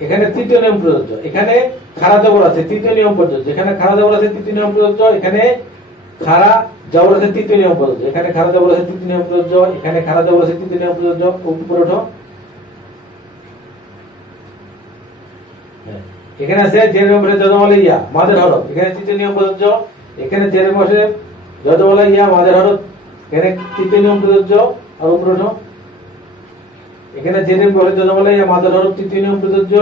এখানে তৃতীয় নিয়ম প্রযোজ্য। এখানে খাড়া জবর আছে, তৃতীয় নিয়ম প্রযোজ্য। এখানে খাড়া জবর আছে, তৃতীয় নিয়ম প্রযোজ্য। এখানে খাড়া জবর আছে, তৃতীয় নিয়ম প্রযোজ্য। এখানে খাড়া জবর আছে, তৃতীয় নিয়ম প্রযোজ্য। এখানে খাড়া জবর আছে, তৃতীয় নিয়ম প্রযোজ্য। উপরে ওঠো। এখানে আছে জেরের বসে যজমালা ইয়া, মাদের হরফ, এখানে তৃতীয় নিয়ম প্রযোজ্য। এখানে জেরের বসে যজমালা ইয়া, মাদের হরফ, এখানে তৃতীয় নিয়ম প্রযোজ্য। আর উপরে ওঠো। এখানে জেরের বসে যজমালা ইয়া, মাদের হরফ, তৃতীয় নিয়ম প্রযোজ্য।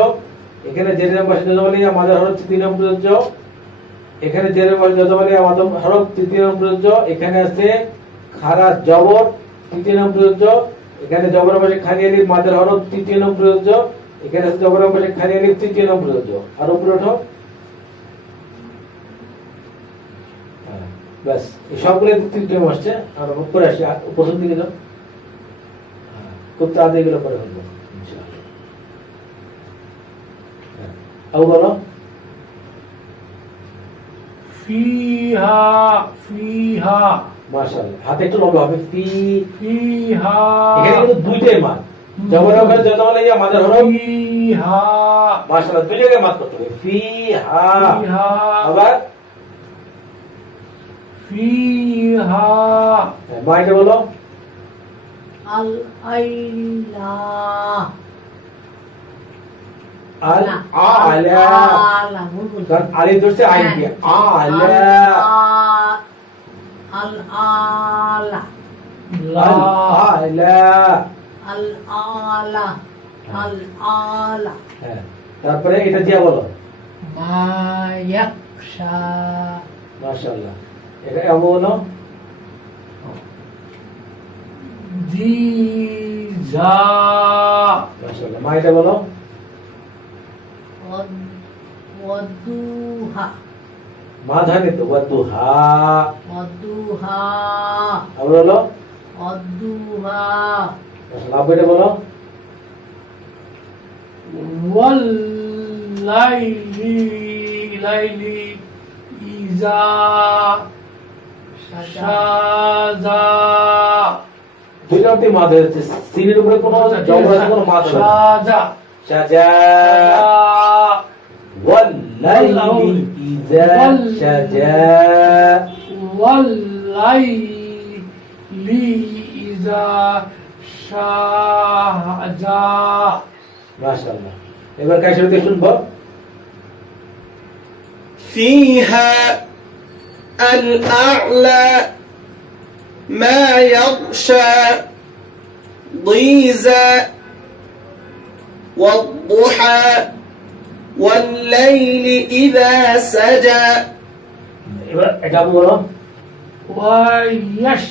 এখানে জেরের বসে যজমালা ইয়া, মাদের হরফ, তৃতীয় নিয়ম প্রযোজ্য। এখানে জেরের বসে যজমালা ইয়া, মাদের হরফ, তৃতীয় নিয়ম প্রযোজ্য। এখানে আছে খাড়া জবর, তৃতীয় নিয়ম প্রযোজ্য। এখানে জবর বসে খালি আলিফ, মাদের হরফ, তৃতীয় নিয়ম প্রযোজ্য। এখানে আছে জবর বসে খালি আলিফ, তৃতীয় নিয়ম প্রযোজ্য। আর উপরে ওঠো। ব্যাস, এই সবগুলো তৃতীয় নিয়ম আসছে। আর উপরে আসি, প্রথম দিকে যাও। খুব তাড়াতাড়ি এগুলো পরে ফেলবো ইনশাআল্লাহ। আবু বলো। ফিহা ফিহা মাশাআল্লাহ, হাতে একটু লম্বা হবে। ফিহা এখানে কিন্তু দুইটাই মান, জবর ওখানে যজমালা ইয়া, মাদের হরফ। ফিহা মাশাআল্লাহ, দুই জায়গায় মাত করতে হবে। ফিহা। ফিহা আবার ফিহা মা এটা বলো। আল আইলা আল আলা, আলা বলবো কারণ আলিফ ধরছে আইন দিয়ে। আলা আল আলা আল আলা। আল আলা আল আলা হ্যাঁ, তারপরে এটা দিয়া বলো। মা ইয়াকশা মাশাআল্লাহ, এটা আবু বলো। দিজা মাশাআল্লাহ, মা এটা বলো। ওয়াদুহা মা ধানে তো ওয়াদুহা। ওয়াদুহা আবার বলো। ওয়াদুহা মাশাআল্লাহ, আবু এটা বলো। ওয়াল লাইলি লাইলি ইজা সাজা দুইটাতে মা ধরেছে, সিনের উপরে কোনো জবর আছে, কোনো মা ধরে না। সাজা সাজা ওয়াল্লাইলি ইযা সাজা। ওয়াল্লাইলি ইজা সাজা মাশাআল্লাহ, এবার কাইসা শুনবো। فيها الأعلى ما يغشى ضيزى والضحى والليل إذا سجى এবার এটা বলো। ওয়াইয়াশ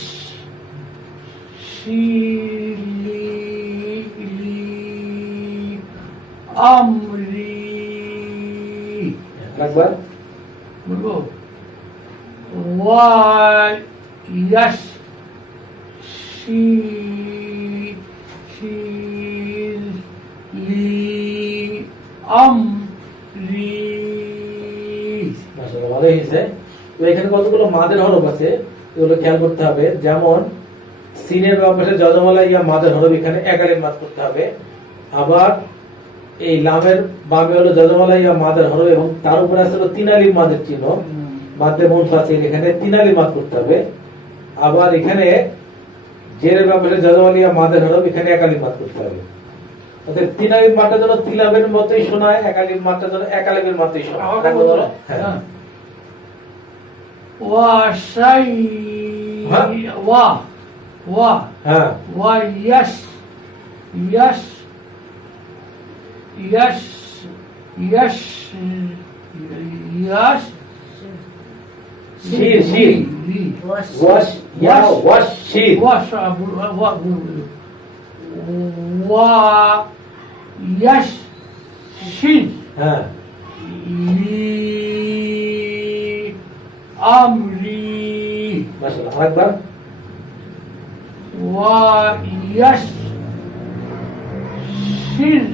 আমরি একবার বলবো ওয়াইয়াশ আমরি মাশাআল্লাহ, ভালো হয়েছে। তো এখানে কতগুলো মাদের হরফ আছে এগুলো খেয়াল করতে হবে। যেমন সিনের বাপাশে যজমালা ইয়া মাদের হরফ, এখানে একালিফ মাদ করতে হবে। আবার এই লামের বামে হলো যজমালা ইয়া মাদের হরফ এবং তার উপরে আছে হলো তিন আলিফ মাদের চিহ্ন, মাদ্দে মুনফাসিল, এখানে তিন আলিফ মাদ করতে হবে। আবার এখানে জেরের বাপাশে যজমালা ইয়া মাদের হরফ, এখানে একালিফ মাদ করতে হবে। ওদের তিন আলিফ মাত্রার জন্য তিলাবের মতোই শোনায়, এক আলিফ মাত্রার জন্য এক আলিফের মতোই শোনায়। আমাকে দেখো বলতো তোমরা। না। হ্যাঁ। হ্যাঁ। ওয়াশাই হ্যাঁ। ওয়া হ্যাঁ ويش يش يش يش يش শির শির ওয়াশ ওয়াশ ইয়া ওয়াশ শির وش و يش شين হ্যাঁ أمري মাশাআল্লাহ আরেকবার ويش شر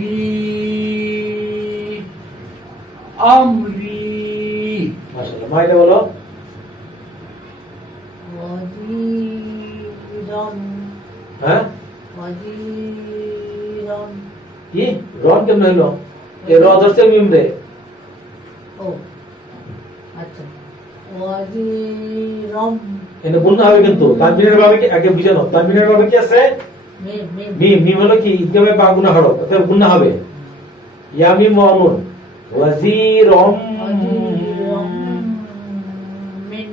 لي أمري মাশাআল্লাহ মাইটা বলো ওয়াজিরন হ্যাঁ ওয়াজিরন কি রন কেমন হইলো এ র ধরছে মিম রে ও আচ্ছা ওয়াজিরম এনে গুণ হবে কিন্তু তানবিনের ভাবে কি আগে বুঝানো তানবিনের ভাবে কি আছে মিম মিম মিম মিম হলো কি ইদগামে বা গুণা হরফ অতএব গুণা হবে ইয়া মিম ওয়া নুন ওয়াজিরম ওয়াজিরম মিন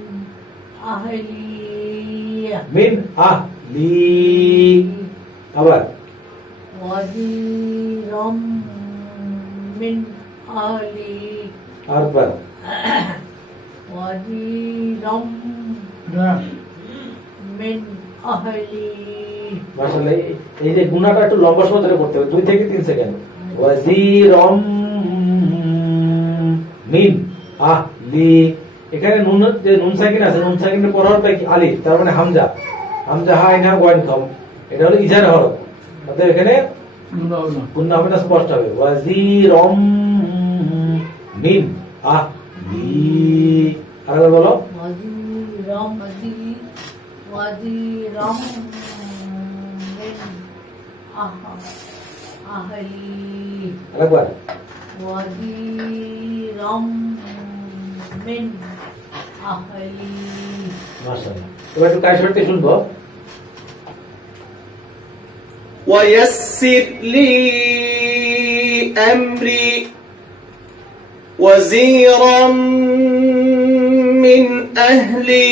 আহলিয়া মিন আহলি আবার ওয়াজিরম মিন আহলি আরেকবার ওয়াজিরম মিন আহলি মাশাআল্লাহ এই যে গুণাটা একটু লম্বা সময় ধরে করতে হবে 2 থেকে 3 সেকেন্ড ওয়াজিরম মিন আহলি এখানে নুন যে নুন সাকিন আছে নুন সাকিনের পর হরফটা কি আলিফ তার মানে হামজা হামজা হাই না ওয়ান কম এটা হলো ইজার হরফ অতএব এখানে গুণা হবে না স্পষ্ট হবে ওয়াজিরম মিন আহলি আরেকবার বলো ওয়াজিরম ওয়াজিরম মিন আহলি আরেকবার ওয়াজিরম মিন আহলি মাশাআল্লাহ এবার একটু কায়সারতে শুনবো ويسر لي أمري وزيرا من أهلي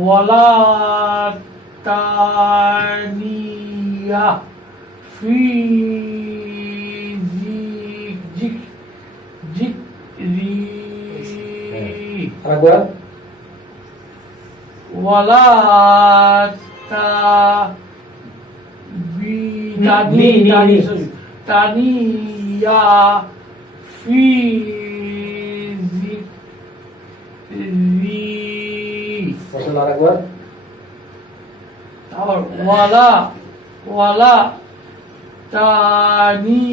ولا تانية في ذكري আরেকবার ولا تانية في ذكري মাশাআল্লাহ আরেকবার और वाला तानी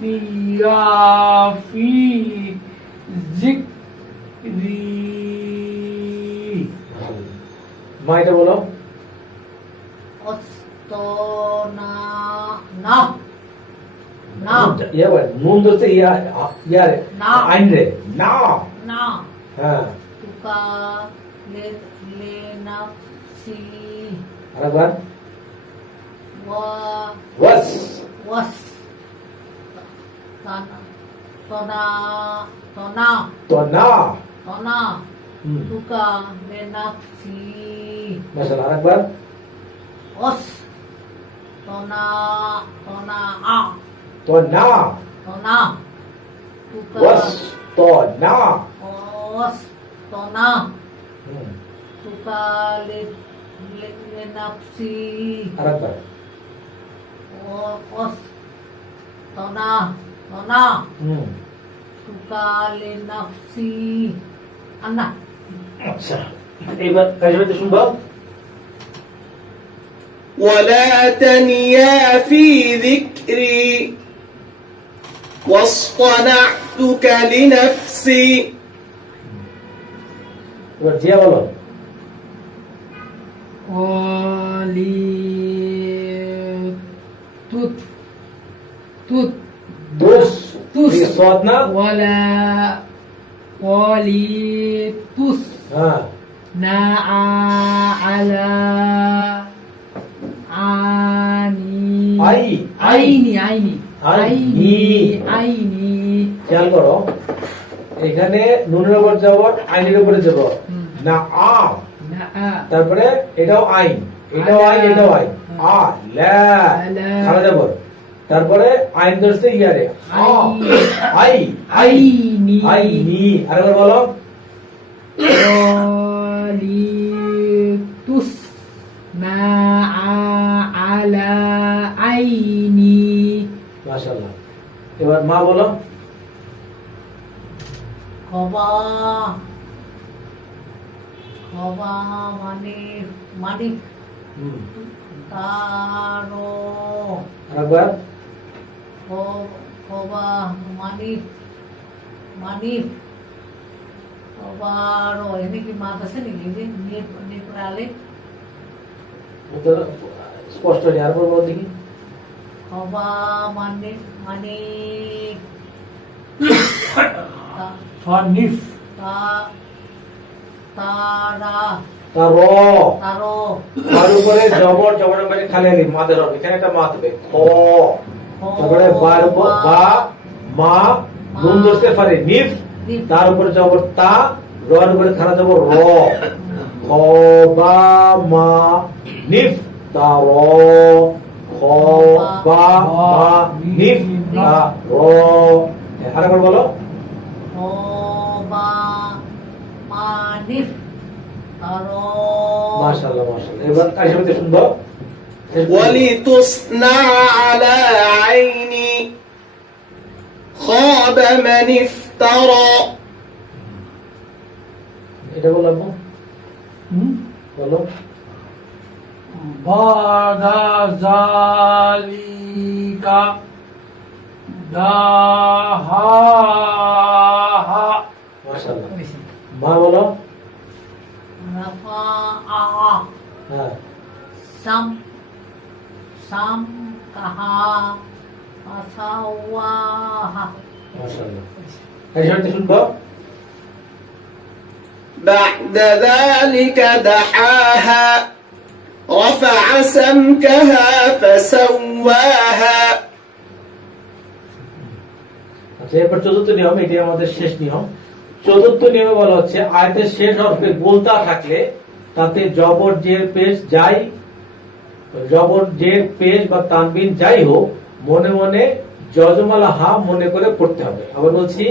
दिया फी जिक्री মা এটা বলো অস্তনা না না ইয়া বল নুন ধরতে ইয়া ইয়া রে না। আইন রে না না হ্যাঁ তুকা লে নাফসি আরেকবার ওয়া ওয়াস ওয়াস তানা তনা তনা তো না তনা তুকা লে নাফসি মাশাআল্লাহ আরেকবার অস তনা তনা আ তো না তনা তুকা ওয়াস তো না অস তনা হুম, তুকা লে নাফসি আরেকবার অস তনা তনা হুম তুকা লে নাফসি আন্না আচ্ছা এবার কায়সারতে শুনবো ولا تنيا في ذكري واصطنعتك لنفسي এবার জিয়া বলো توت توت দুস তুস। ঠিক আছে, সদ না ولا ولي توس হ্যাঁ না আলা আনি আই আইনি আইনি আইনি। আইনি খেয়াল করো এখানে নুনের উপর জবর আইনের উপরে জবর হুম। না আ না তারপরে এটাও আইন এটাও আইন এটাও আইন আ লা লা। খারা জবর তারপরে আইন ধরছে ইয়ারে আ আই আই আইনি আইনি আরেকবার বলো قاليتس ما على عيني মাশাআল্লাহ এবার মা বলো খবা খবা মানে মালিক হুম তারো আরেকবার খবা মালিক মালিক খবারো এনে কি মাত আছে নাকি যে নেপালে উত্তর স্পষ্ট নেই আরেকবার বলো দেখি খবা মানে মানে ফানিফ তারা তার র তারো তার উপরে জবর জবরের মানে খালি আলিফ মাদের হবে এখানে একটা মা হবে খ তারপরে বার বা মা নুন ধরতে পারে নিফ তার উপরে জবর তা রর উপরে খানা জবর র খ বা মা নিফ তা র খ বা মা নিফ তা র আরেকবার বলো খবা মানিফ তারো মাশাআল্লাহ মাশাআল্লাহ এবার কাশি বলতে শুনবো ولتصنع على عيني خاب من افترى এটা বলো আব্বু বলো বাদা জালিকা দাহা মাশাআল্লাহ মা বলো রাফা হ্যাঁ সাম সাম কাহা আসাওয়াহা মাশাআল্লাহ কাশি বলতে শুনবো بعد ذلك دحاها رفع سمكها فسواها আচ্ছা এরপর চতুর্থ নিয়ম এটি আমাদের শেষ নিয়ম চতুর্থ নিয়মে বলা হচ্ছে আয়াতের শেষ হরফে গোলতা থাকলে তাতে জবর জের পেশ যাই জবর জের পেশ বা তানবিন যাই হোক মনে মনে যজমালা হা মনে করে পড়তে হবে আবার বলছি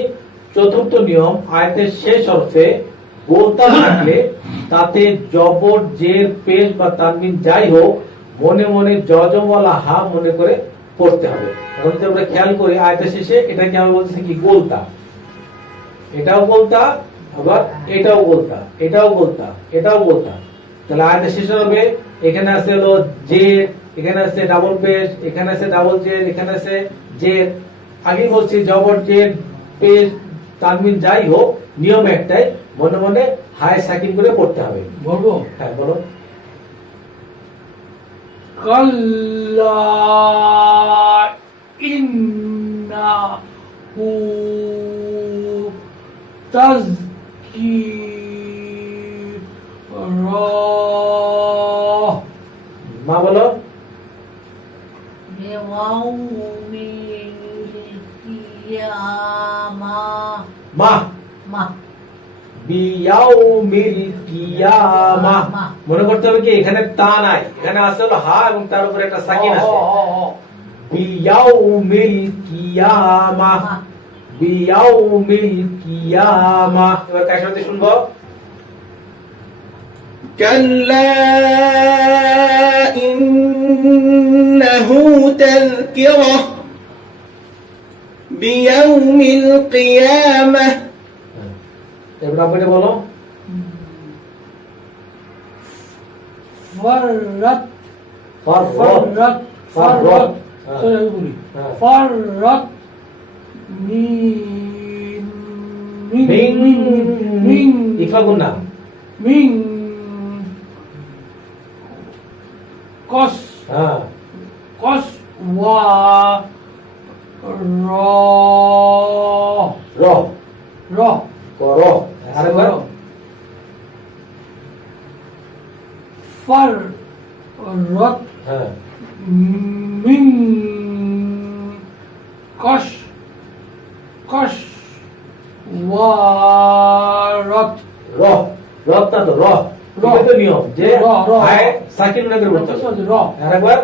চতুর্থ নিয়ম আয়াতের শেষ হরফে গোলতা থাকলে তাতে জবর জের পেশ বা তানবিন যাই হোক মনে মনে যজমালা হা মনে করে পড়তে হবে এখন যদি আমরা খেয়াল করি আয়াতের শেষে এটাকে আমরা বলছি কি গোলতা এটাও গোলতা আবার এটাও গোলতা এটাও গোলতা এটাও গোলতা তাহলে আয়াতের শেষে হবে এখানে আছে হলো জের এখানে আছে ডাবল পেশ এখানে আছে ডাবল জের এখানে আছে জের আগে বলছি জবর জের পেশ তানবিন যাই হোক নিয়ম একটাই মনে মনে হায় সাকিন করে পড়তে হবে বলবো হ্যাঁ বলো কাল্লা ইন্নাহু তাযকিরা মা বলো ইয়াউমিল কিয়ামা মা মা বিয়াউমিল কিয়ামাহ মনে করতে হবে কি এখানে তা নাই এখানে আছে হলো হা এবং তার উপরে একটা সাকিন আছে বিয়াউমিল কিয়ামাহ বিয়াউমিল কিয়ামাহ এবার কার সাথে শুনবো كلا إنه تذكرة بيوم القيامة এবার আপনি বলো فرت ফাররাত فرت sorry আমি বলি হ্যাঁ। فرت মিন মিন ইকফা গুন্না মিন কস হ্যাঁ কস ওয়া র র র কর আরেকবার فرت হ্যাঁ من قش قش وارت র রত না তো র র। এটা তো নিয়ম যে র, র। হায় সাকিন না করে বলতে হবে। র আরেকবার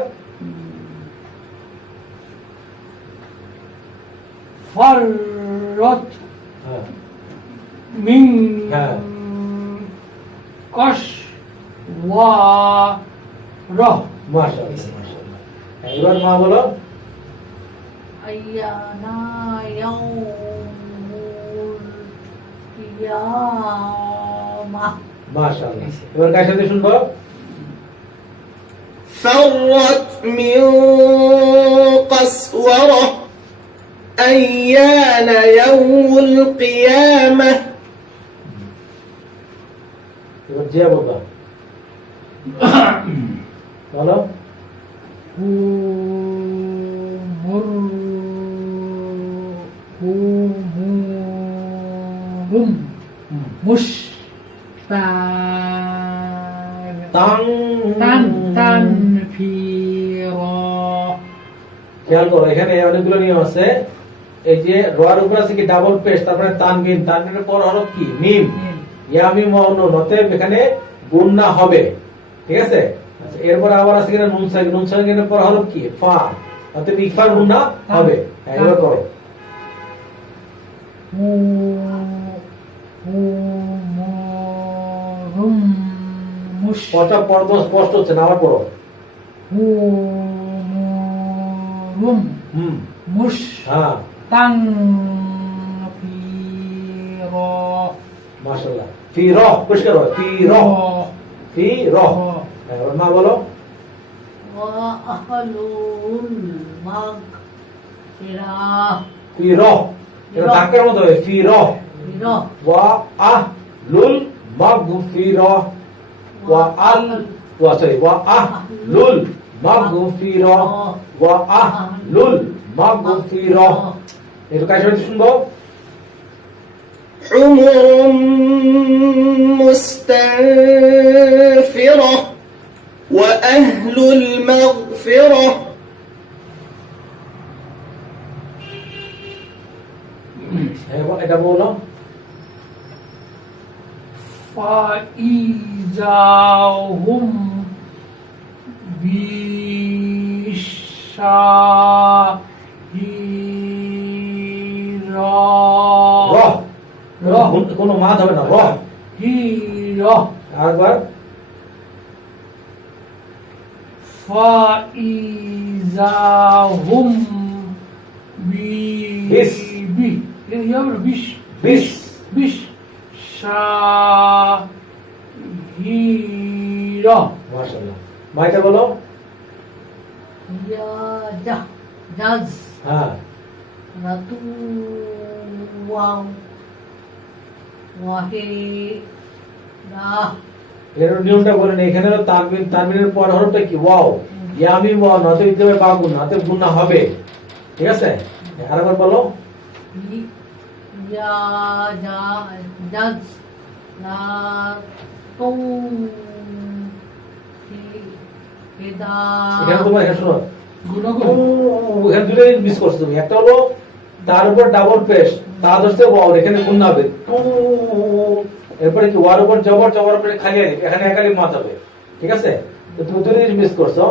فرت হ্যাঁ من হ্যাঁ قش وارت মাশাআল্লাহ মাশাআল্লাহ এবার মা বলো أيانا يوم القيامة মাশাআল্লাহ এবার কার সাথে শুনবো فرت من قسورة أيان يوم القيامة এবার জিয়া বলবা বলো হুম মুশতার তাং তান ফির খেয়াল করো এখানে অনেকগুলো নিয়ম আছে এই যে রোয়ার উপর আছে কি ডাবল পেশ তারপরে তানবিন তানবিনের পর হরফ কি মিম ইয়া মিম ওয়া নুন অতএব এখানে গুণনা হবে ঠিক আছে আচ্ছা এরপর আবার আছে কিনা নুন সাকিনের পর হরফ কি ফা অতএব ইকফার গুণনা হবে এবার করো পড়টা পড়বো স্পষ্ট হচ্ছে না আবার পড়ো হুম মুশ হ্যাঁ তাং ফির মাশাআল্লাহ ফি র পরিষ্কার হয় ফি র ফি র এবার মা বলো وأهل المغفرة ফি র এটা ধাক্কার মতো হবে ফি র بنا ওয়া আহ লুল মাগফিরা ওয়া আল ওয়া সরি ওয়া আহ লুল মাগফিরা ওয়া আহ লুল মাগফিরা এটা কাজ হচ্ছে শুনবো حمر مستنفرة وأهل المغفرة এটা বলো فإذا هم র কোনো মাদ হবে না র আরেকবার فإذا هم বিশ। বিশ। বিশ শাহিরা মাশাআল্লাহ মাইটা বলো يا جز হ্যাঁ رتو واو وهي لا এর নিয়মটা বলেন এখানে হলো তানবিনের পর হরফটা কি ওয়াও ইয়া মিম ওয়া নতে দিতে হবে বা গুণ নতে গুণা হবে ঠিক আছে আরেকবার বলো يا جز لا تو এখানে তোমার এখানে শোনো গুণগুণ এখানে দুটো মিস করছো তুমি একটা হলো তার উপর ডাবল পেশ তা ধরতে ওয়াও এখানে গুণ হবে এরপরে কি ওয়ার উপর জবর জবর উপরে খালি আলিফ এখানে এক আলিফ মাত হবে ঠিক আছে তো তুমি দুটো জিনিস মিস করছো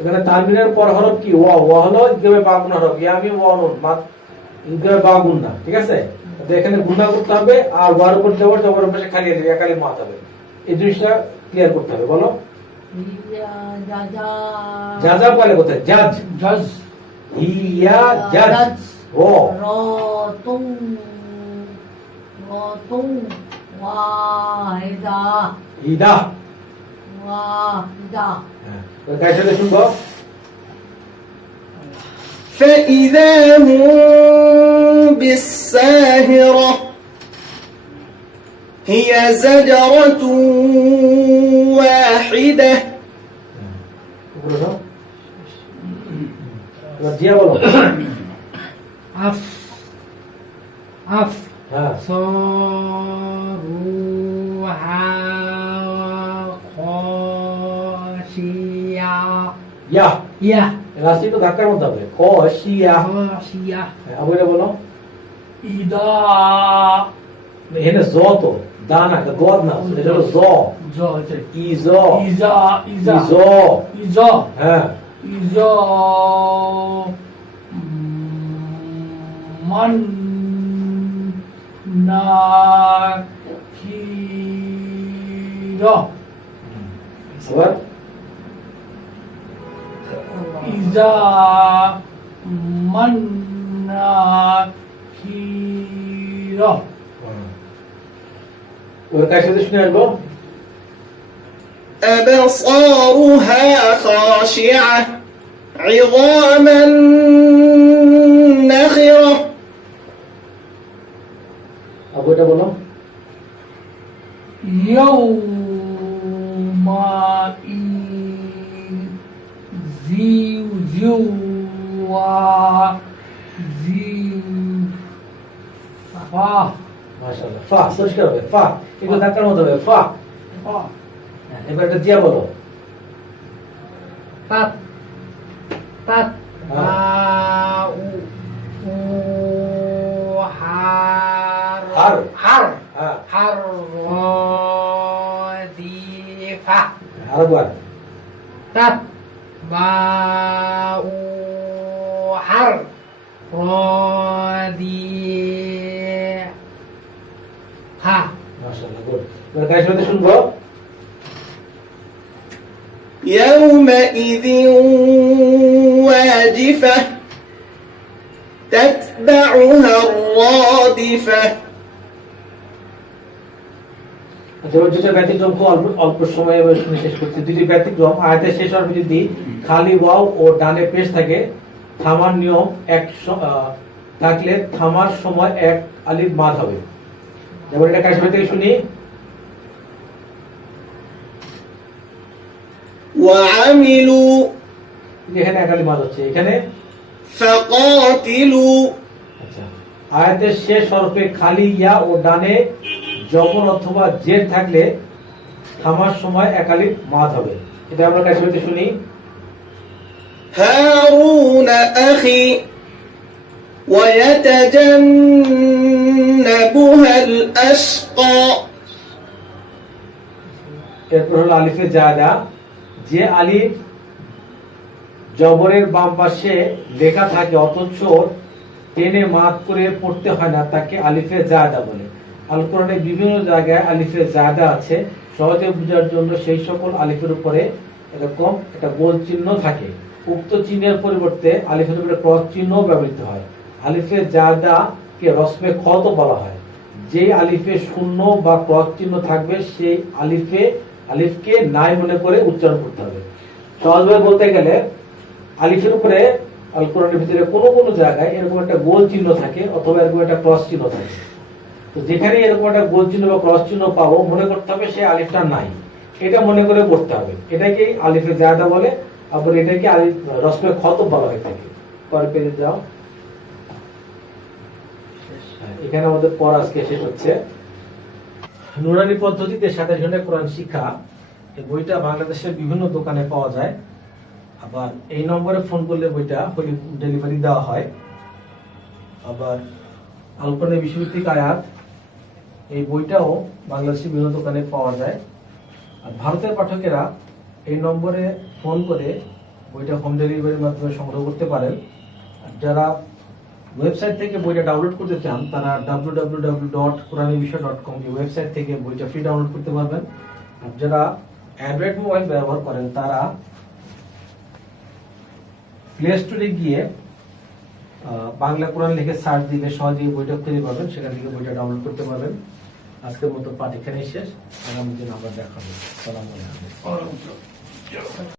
এখানে তানবিনের পর হরফ কি ওয়া ওয়া হলো ইদগামে বা গুণ হরফ ইয়া মিম ওয়া নুন মাত ইদগামে বা গুণ না ঠিক আছে তো এখানে গুণা করতে হবে আর ওয়ার উপর জবর জবর উপরে খালি আলিফ এক আলিফ মাত হবে এই জিনিসটা ক্লিয়ার করতে হবে বলো যা যা বলে কোথায় জাজ জাজ হিয়া জাজ ও راتو واحدة ইদা واحدة তো কার সাথে শুনবো فإذا هم بالساهرة هي زجرة واحدة বলো এবার জিয়া বলো আফ আফ হ্যাঁ صاروا ইয়া ইয়া লাস্টে একটু ধাক্কার মধ্যে হবে ক শিয়া খসিয়া আবু এটা বলো ইদা এখানে জ তো দা না এটা গদ না এটা হলো জ জ হচ্ছে ই জ ইজা ইজা ই জ ইজা হ্যাঁ ইজা মান না কি আবার ইজা মান না কি ওর কাছে সাথে শুনে আসবো أبصارها خاشعة عظاما نخرة আবু এটা বলো মাশাআল্লাহ ফা পরিষ্কার হবে ফা একটু ধাক্কার মধ্যে হবে ফা এবার এটা দিয়া বলো তাত তাত হ্যাঁ। বা উ হার হার। হার হ্যাঁ হার দি ফা আরেকবার তাত বা উ হার দি ফা মাশাআল্লাহ গুড এবার কাছে সাথে শুনবো يومئذ واجفة تتبعها الرادفة আচ্ছা এবার যেটা ব্যতিক্রম খুব অল্প সময়ে এবার শুনে শেষ করছি দুটি ব্যতিক্রম আয়াতের শেষ অর্থে যদি খালি ওয়াও ও ডানে পেশ থাকে থামার নিয়ম থাকলে থামার সময় এক আলিফ মাদ হবে যেমন এটা কাশ্মীর থেকে শুনি وعملوا এখানে এক আলিফ মাদ হচ্ছে এখানে فقاتلوا আচ্ছা আয়াতের শেষ হরফে খালি ইয়া ও ডানে জবর অথবা জের থাকলে থামার সময় এক আলিফ মাদ হবে এটা আমরা কাশ্মীর থেকে শুনি هارون أخي ويتجنبها الأشقى এরপর হলো আলিফে জায়দা যে আলিফ জবরের বাম পাশে লেখা থাকে অথচ টেনে মাদ করে পড়তে হয় না তাকে আলিফে জায়দা বলে আল কোরআনে বিভিন্ন জায়গায় আলিফে জায়দা আছে সহজে বোঝার জন্য সেই সকল আলিফের উপরে এরকম একটা গোল চিহ্ন থাকে উক্ত চিহ্নের পরিবর্তে আলিফের উপরে ক্রস চিহ্ন ব্যবহৃত হয় আলিফে জায়দা কে রসমে খত বলা হয় যে আলিফে শূন্য বা ক্রস চিহ্ন থাকবে সেই আলিফকে নাই মনে করে উচ্চারণ করতে হবে সহজভাবে বলতে গেলে আলিফের উপরে আল কোরআনের ভিতরে কোনো জায়গায় এরকম একটা গোল চিহ্ন থাকে অথবা এরকম একটা ক্রস চিহ্ন থাকে তো যেখানে এরকম একটা গোল চিহ্ন বা ক্রস চিহ্ন পাবো মনে করতে হবে সেই আলিফটা নাই এটা মনে করে পড়তে হবে এটাকে আলিফে জায়দা বলে আবার এটাকে আলিফ রসমে খত বলা হয়ে থাকে পরে পেজে যাও এখানে আমাদের পড়া আজকে শেষ হচ্ছে নুরানি পদ্ধতিতে 27 ঘন্টা কোরআন শিক্ষা এই বইটা বাংলাদেশের বিভিন্ন দোকানে পাওয়া যায় আবার এই নম্বরে ফোন করলে বইটা ডেলিভারি দেওয়া হয় আবার আল কোরআনের বিষয়ভিত্তিক আয়াত এই বইটাও বাংলাদেশের বিভিন্ন দোকানে পাওয়া যায় আর ভারতের পাঠকেরা এই নম্বরে ফোন করে বইটা হোম ডেলিভারির মাধ্যমে সংগ্রহ করতে পারেন আর যারা ওয়েবসাইট থেকে বইটা ডাউনলোড করতে চান তারা www.quranibishoy.com এই ওয়েবসাইট থেকে বইটা ফ্রি ডাউনলোড করতে পারবেন আর যারা অ্যান্ড্রয়েড মোবাইল ব্যবহার করেন তারা প্লে স্টোরে গিয়ে বাংলা কোরআন লিখে সার্চ দিলে সহজেই বইটা খুঁজে পাবেন সেখান থেকে বইটা ডাউনলোড করতে পারবেন আজকের মতো পাঠ এখানেই শেষ আগামী দিন আবার দেখা হবে আসসালামু আলাইকুম